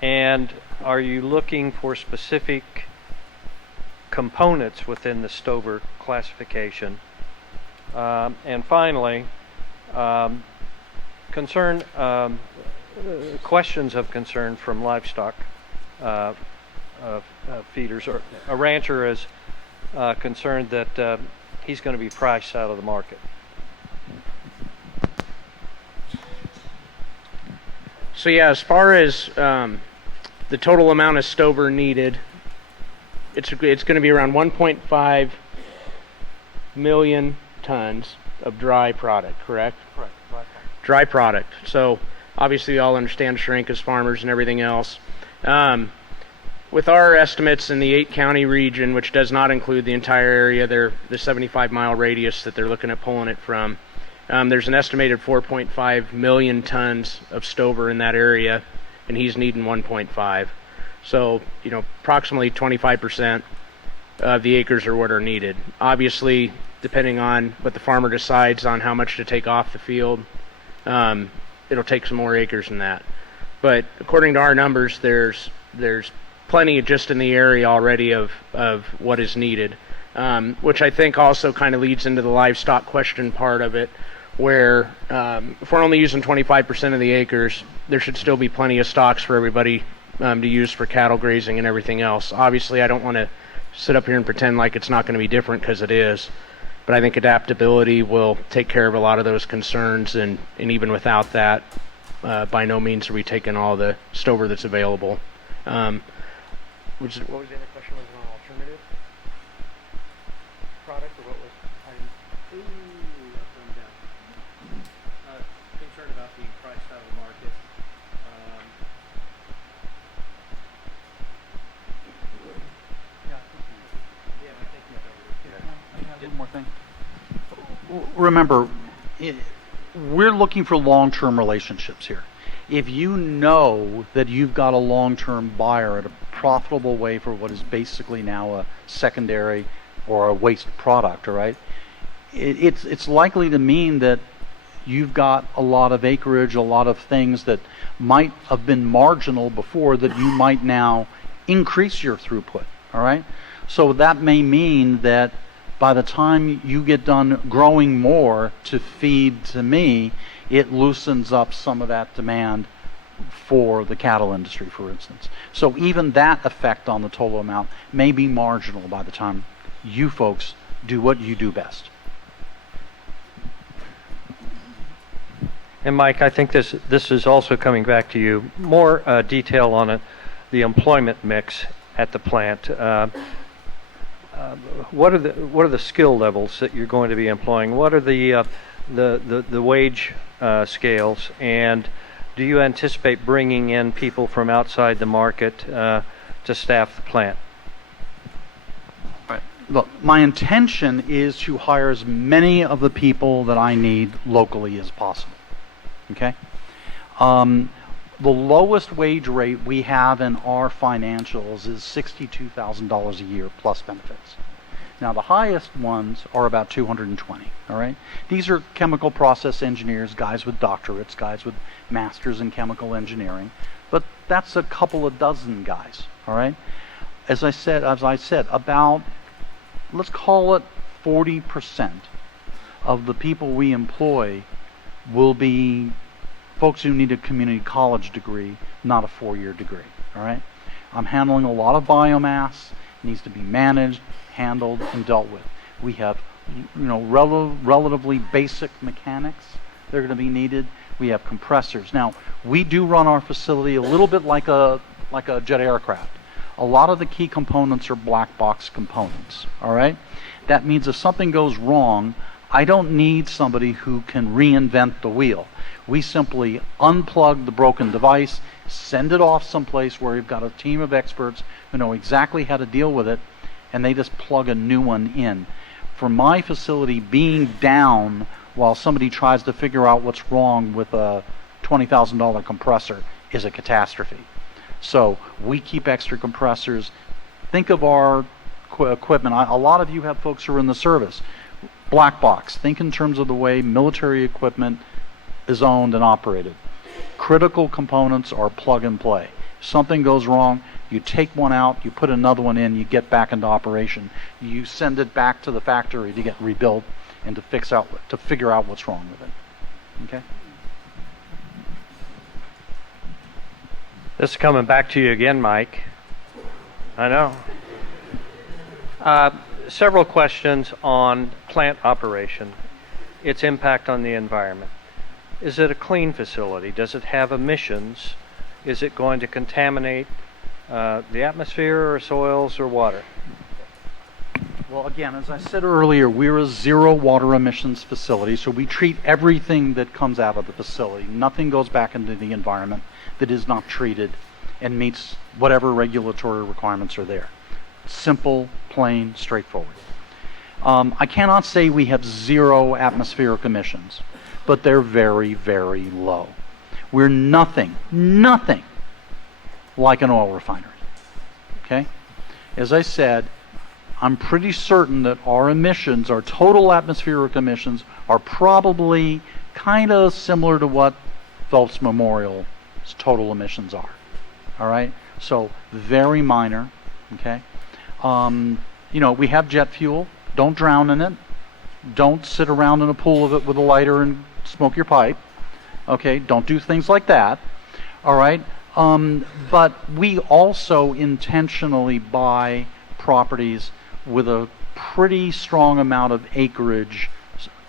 And are you looking for specific components within the stover classification? And finally, questions of concern from livestock feeders. Or a rancher is concerned that he's going to be priced out of the market. So yeah, as far as the total amount of stover needed, it's going to be around 1.5 million tons of dry product, correct? Correct. Dry product. So obviously we all understand shrink as farmers and everything else. With our estimates in the 8-county region, which does not include the entire area, the 75-mile radius that they're looking at pulling it from, there's an estimated 4.5 million tons of stover in that area, and he's needing 1.5. So, approximately 25% of the acres are what are needed. Obviously, depending on what the farmer decides on how much to take off the field, it'll take some more acres than that. But according to our numbers, there's plenty just in the area already of what is needed, which I think also kind of leads into the livestock question part of it, where if we're only using 25% of the acres, there should still be plenty of stocks for everybody to use for cattle grazing and everything else. Obviously, I don't want to sit up here and pretend like it's not going to be different, because it is. But I think adaptability will take care of a lot of those concerns, and even without that, by no means are we taking all the stover that's available. What was the other question? Was it an alternative product, or what was? Concerned about being priced out of the market. One more thing. Remember, we're looking for long-term relationships here. If you know that you've got a long-term buyer at a profitable way for what is basically now a secondary or a waste product, all right, it's likely to mean that you've got a lot of acreage, a lot of things that might have been marginal before that you might now increase your throughput, all right? So that may mean that by the time you get done growing more to feed to me, it loosens up some of that demand for the cattle industry, for instance. So even that effect on the total amount may be marginal by the time you folks do what you do best. And Mike, I think this is also coming back to you. More detail on the employment mix at the plant. What are the skill levels that you're going to be employing? What are the wage scales? And do you anticipate bringing in people from outside the market to staff the plant? Right. Look, my intention is to hire as many of the people that I need locally as possible. Okay? The lowest wage rate we have in our financials is $62,000 a year plus benefits. Now the highest ones are about 220, all right? These are chemical process engineers, guys with doctorates, guys with masters in chemical engineering, but that's a couple of dozen guys, all right? As I said, about, let's call it 40% of the people we employ will be folks who need a community college degree, not a 4-year degree, all right? I'm handling a lot of biomass. It needs to be managed, handled, and dealt with. We have, relatively basic mechanics that are going to be needed. We have compressors. Now, we do run our facility a little bit like a jet aircraft. A lot of the key components are black box components, all right? That means if something goes wrong, I don't need somebody who can reinvent the wheel. We simply unplug the broken device, send it off someplace where we've got a team of experts who know exactly how to deal with it, and they just plug a new one in. For my facility, being down while somebody tries to figure out what's wrong with a $20,000 compressor is a catastrophe. So we keep extra compressors. Think of our equipment. A lot of you have folks who are in the service. Black box. Think in terms of the way military equipment is owned and operated. Critical components are plug and play. If something goes wrong, you take one out, you put another one in, you get back into operation. You send it back to the factory to get rebuilt and to figure out what's wrong with it. Okay? This is coming back to you again, Mike. I know. Several questions on plant operation, its impact on the environment. Is it a clean facility? Does it have emissions? Is it going to contaminate the atmosphere or soils or water? Well, again, as I said earlier, we're a zero water emissions facility, so we treat everything that comes out of the facility. Nothing goes back into the environment that is not treated and meets whatever regulatory requirements are there. Simple, plain, straightforward. I cannot say we have zero atmospheric emissions, but they're very, very low. We're nothing like an oil refinery. Okay? As I said, I'm pretty certain that our emissions, our total atmospheric emissions, are probably kind of similar to what Phelps Memorial's total emissions are. All right? So very minor. Okay? We have jet fuel. Don't drown in it. Don't sit around in a pool of it with a lighter and smoke your pipe. Okay? Don't do things like that. All right? But we also intentionally buy properties with a pretty strong amount of acreage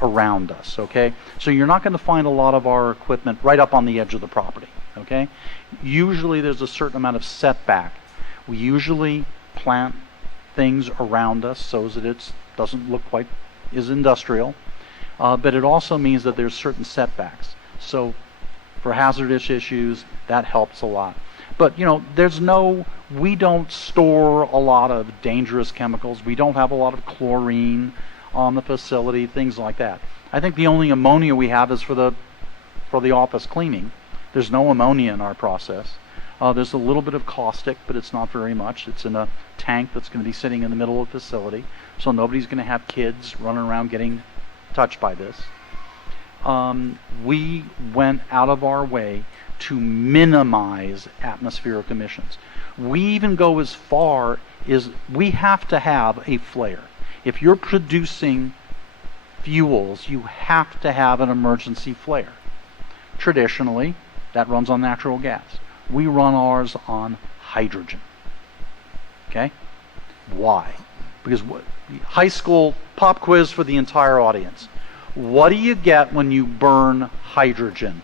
around us, okay? So you're not going to find a lot of our equipment right up on the edge of the property, okay? Usually there's a certain amount of setback. We usually plant things around us so that it doesn't look quite as industrial, but it also means that there's certain setbacks. So for hazardous issues, that helps a lot. But you know, we don't store a lot of dangerous chemicals. We don't have a lot of chlorine on the facility, things like that. I think the only ammonia we have is for the office cleaning. There's no ammonia in our process. There's a little bit of caustic, but it's not very much. It's in a tank that's going to be sitting in the middle of the facility, so nobody's going to have kids running around getting touched by this. We went out of our way to minimize atmospheric emissions. We even go as far as we have to have a flare. If you're producing fuels, you have to have an emergency flare. Traditionally, that runs on natural gas. We run ours on hydrogen. Okay? Why? Because high school pop quiz for the entire audience. What do you get when you burn hydrogen?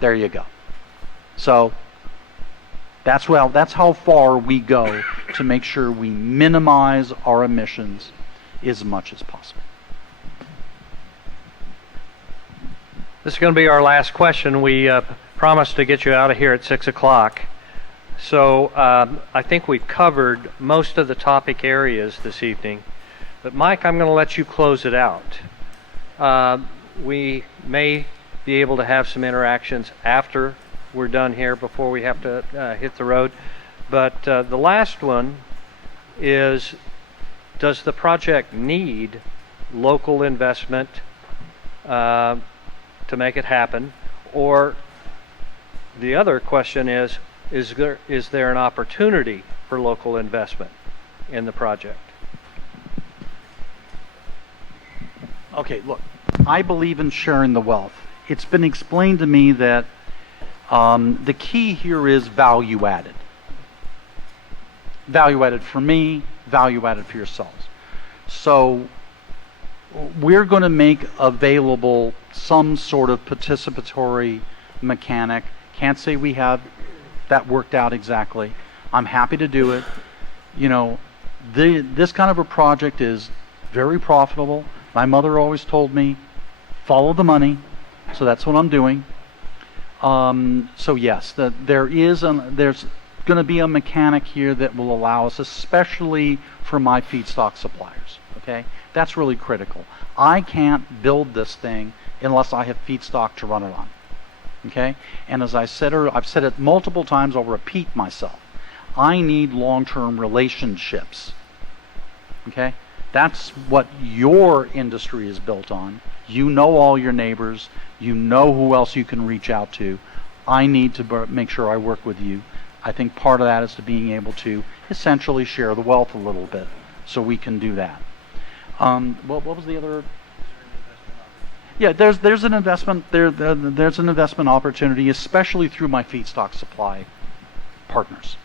There you go. So that's how far we go to make sure we minimize our emissions as much as possible. This is going to be our last question. We promised to get you out of here at 6 o'clock. So I think we've covered most of the topic areas this evening. But Mike, I'm going to let you close it out. We may be able to have some interactions after we're done here before we have to hit the road. But the last one is, does the project need local investment to make it happen? Or the other question is there an opportunity for local investment in the project? Okay, look, I believe in sharing the wealth. It's been explained to me that the key here is value added. Value added for me, value added for yourselves. So we're going to make available some sort of participatory mechanic. Can't say we have that worked out exactly. I'm happy to do it. You know, this kind of a project is very profitable. My mother always told me, follow the money. So that's what I'm doing. So yes, there's going to be a mechanic here that will allow us, especially for my feedstock suppliers. Okay, that's really critical. I can't build this thing unless I have feedstock to run it on. Okay, and as I said, I've said it multiple times. I'll repeat myself. I need long-term relationships. Okay, that's what your industry is built on. You know all your neighbors. You know who else you can reach out to. I need to make sure I work with you. I think part of that is to being able to essentially share the wealth a little bit, so we can do that. What was the other? Yeah, there's an investment there's an investment opportunity, especially through my feedstock supply partners.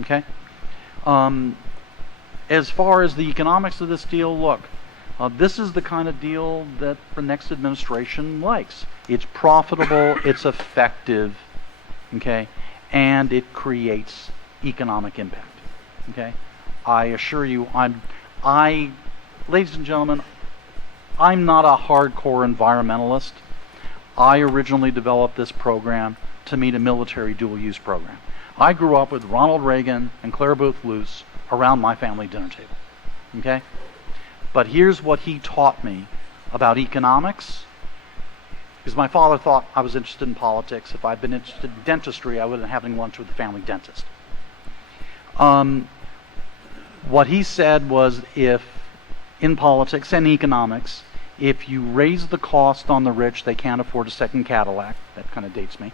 Okay. As far as the economics of this deal, look, this is the kind of deal that the next administration likes. It's profitable, it's effective, okay, and it creates economic impact. Okay, I assure you, ladies and gentlemen, I'm not a hardcore environmentalist. I originally developed this program to meet a military dual-use program. I grew up with Ronald Reagan and Claire Booth Luce around my family dinner table. Okay? But here's what he taught me about economics, because my father thought I was interested in politics. If I'd been interested in dentistry, I would have been having lunch with the family dentist. What he said was, if in politics and economics, if you raise the cost on the rich, they can't afford a second Cadillac. That kind of dates me.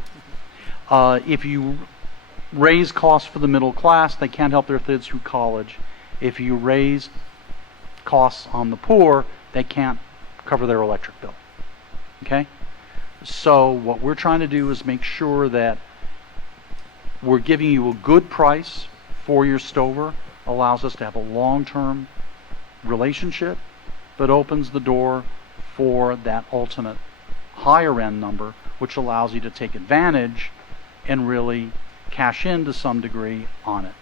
If you raise costs for the middle class, they can't help their kids through college. If you raise costs on the poor, they can't cover their electric bill. Okay? So what we're trying to do is make sure that We're giving you a good price for your stover, allows us to have a long-term relationship, but opens the door for that ultimate higher end number, which allows you to take advantage and really cash in to some degree on it.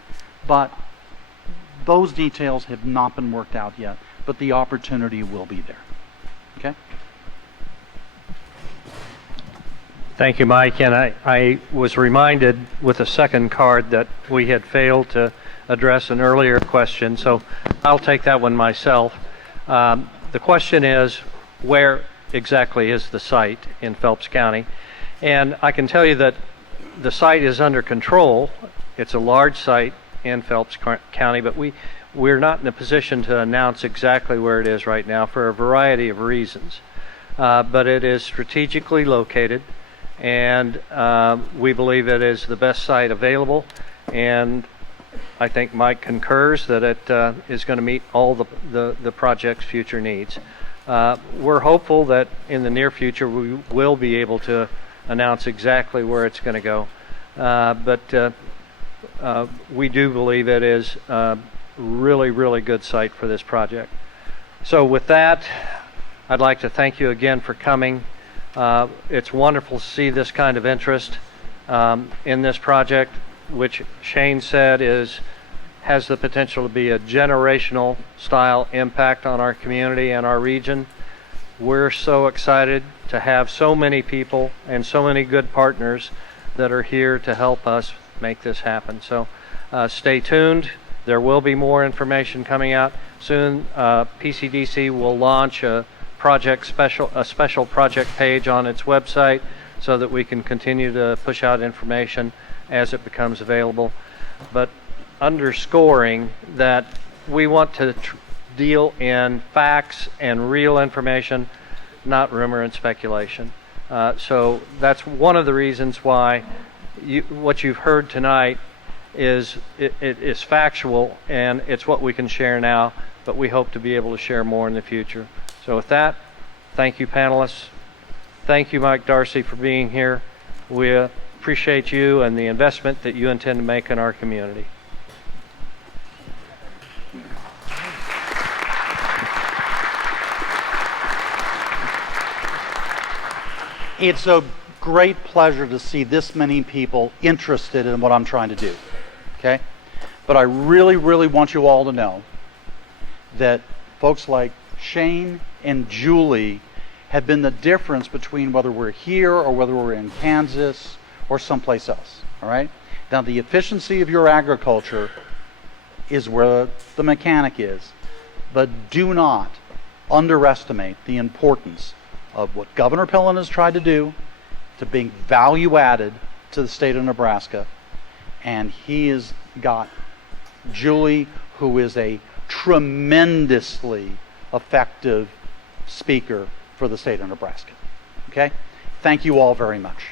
But those details have not been worked out yet, but the opportunity will be there. Okay? Thank you, Mike. And I was reminded with a second card that we had failed to address an earlier question, so I'll take that one myself. The question is, where exactly is the site in Phelps County? And I can tell you that the site is under control. It's a large site in Phelps County, but we're not in a position to announce exactly where it is right now for a variety of reasons. But it is strategically located, and we believe it is the best site available, and I think Mike concurs that it is going to meet all the project's future needs. We're hopeful that in the near future we will be able to announce exactly where it's going to go, but we do believe it is a really, really good site for this project. So with that, I'd like to thank you again for coming. It's wonderful to see this kind of interest in this project, which Shane said has the potential to be a generational style impact on our community and our region. We're so excited to have so many people and so many good partners that are here to help us make this happen. So stay tuned. There will be more information coming out soon. PCDC will launch a special project page on its website so that we can continue to push out information as it becomes available. But underscoring that we want to deal in facts and real information, not rumor and speculation. So that's one of the reasons why what you've heard tonight is it is factual, and it's what we can share now, but we hope to be able to share more in the future. So with that, thank you, panelists. Thank you, Mike Darcy, for being here. We appreciate you and the investment that you intend to make in our community. It's a great pleasure to see this many people interested in what I'm trying to do, okay? But I really, really want you all to know that folks like Shane and Julie have been the difference between whether we're here or whether we're in Kansas or someplace else, all right? Now, the efficiency of your agriculture is where the mechanic is, but do not underestimate the importance of what Governor Pillen has tried to do to being value added to the state of Nebraska. And he has got Julie, who is a tremendously effective speaker for the state of Nebraska. Okay? Thank you all very much.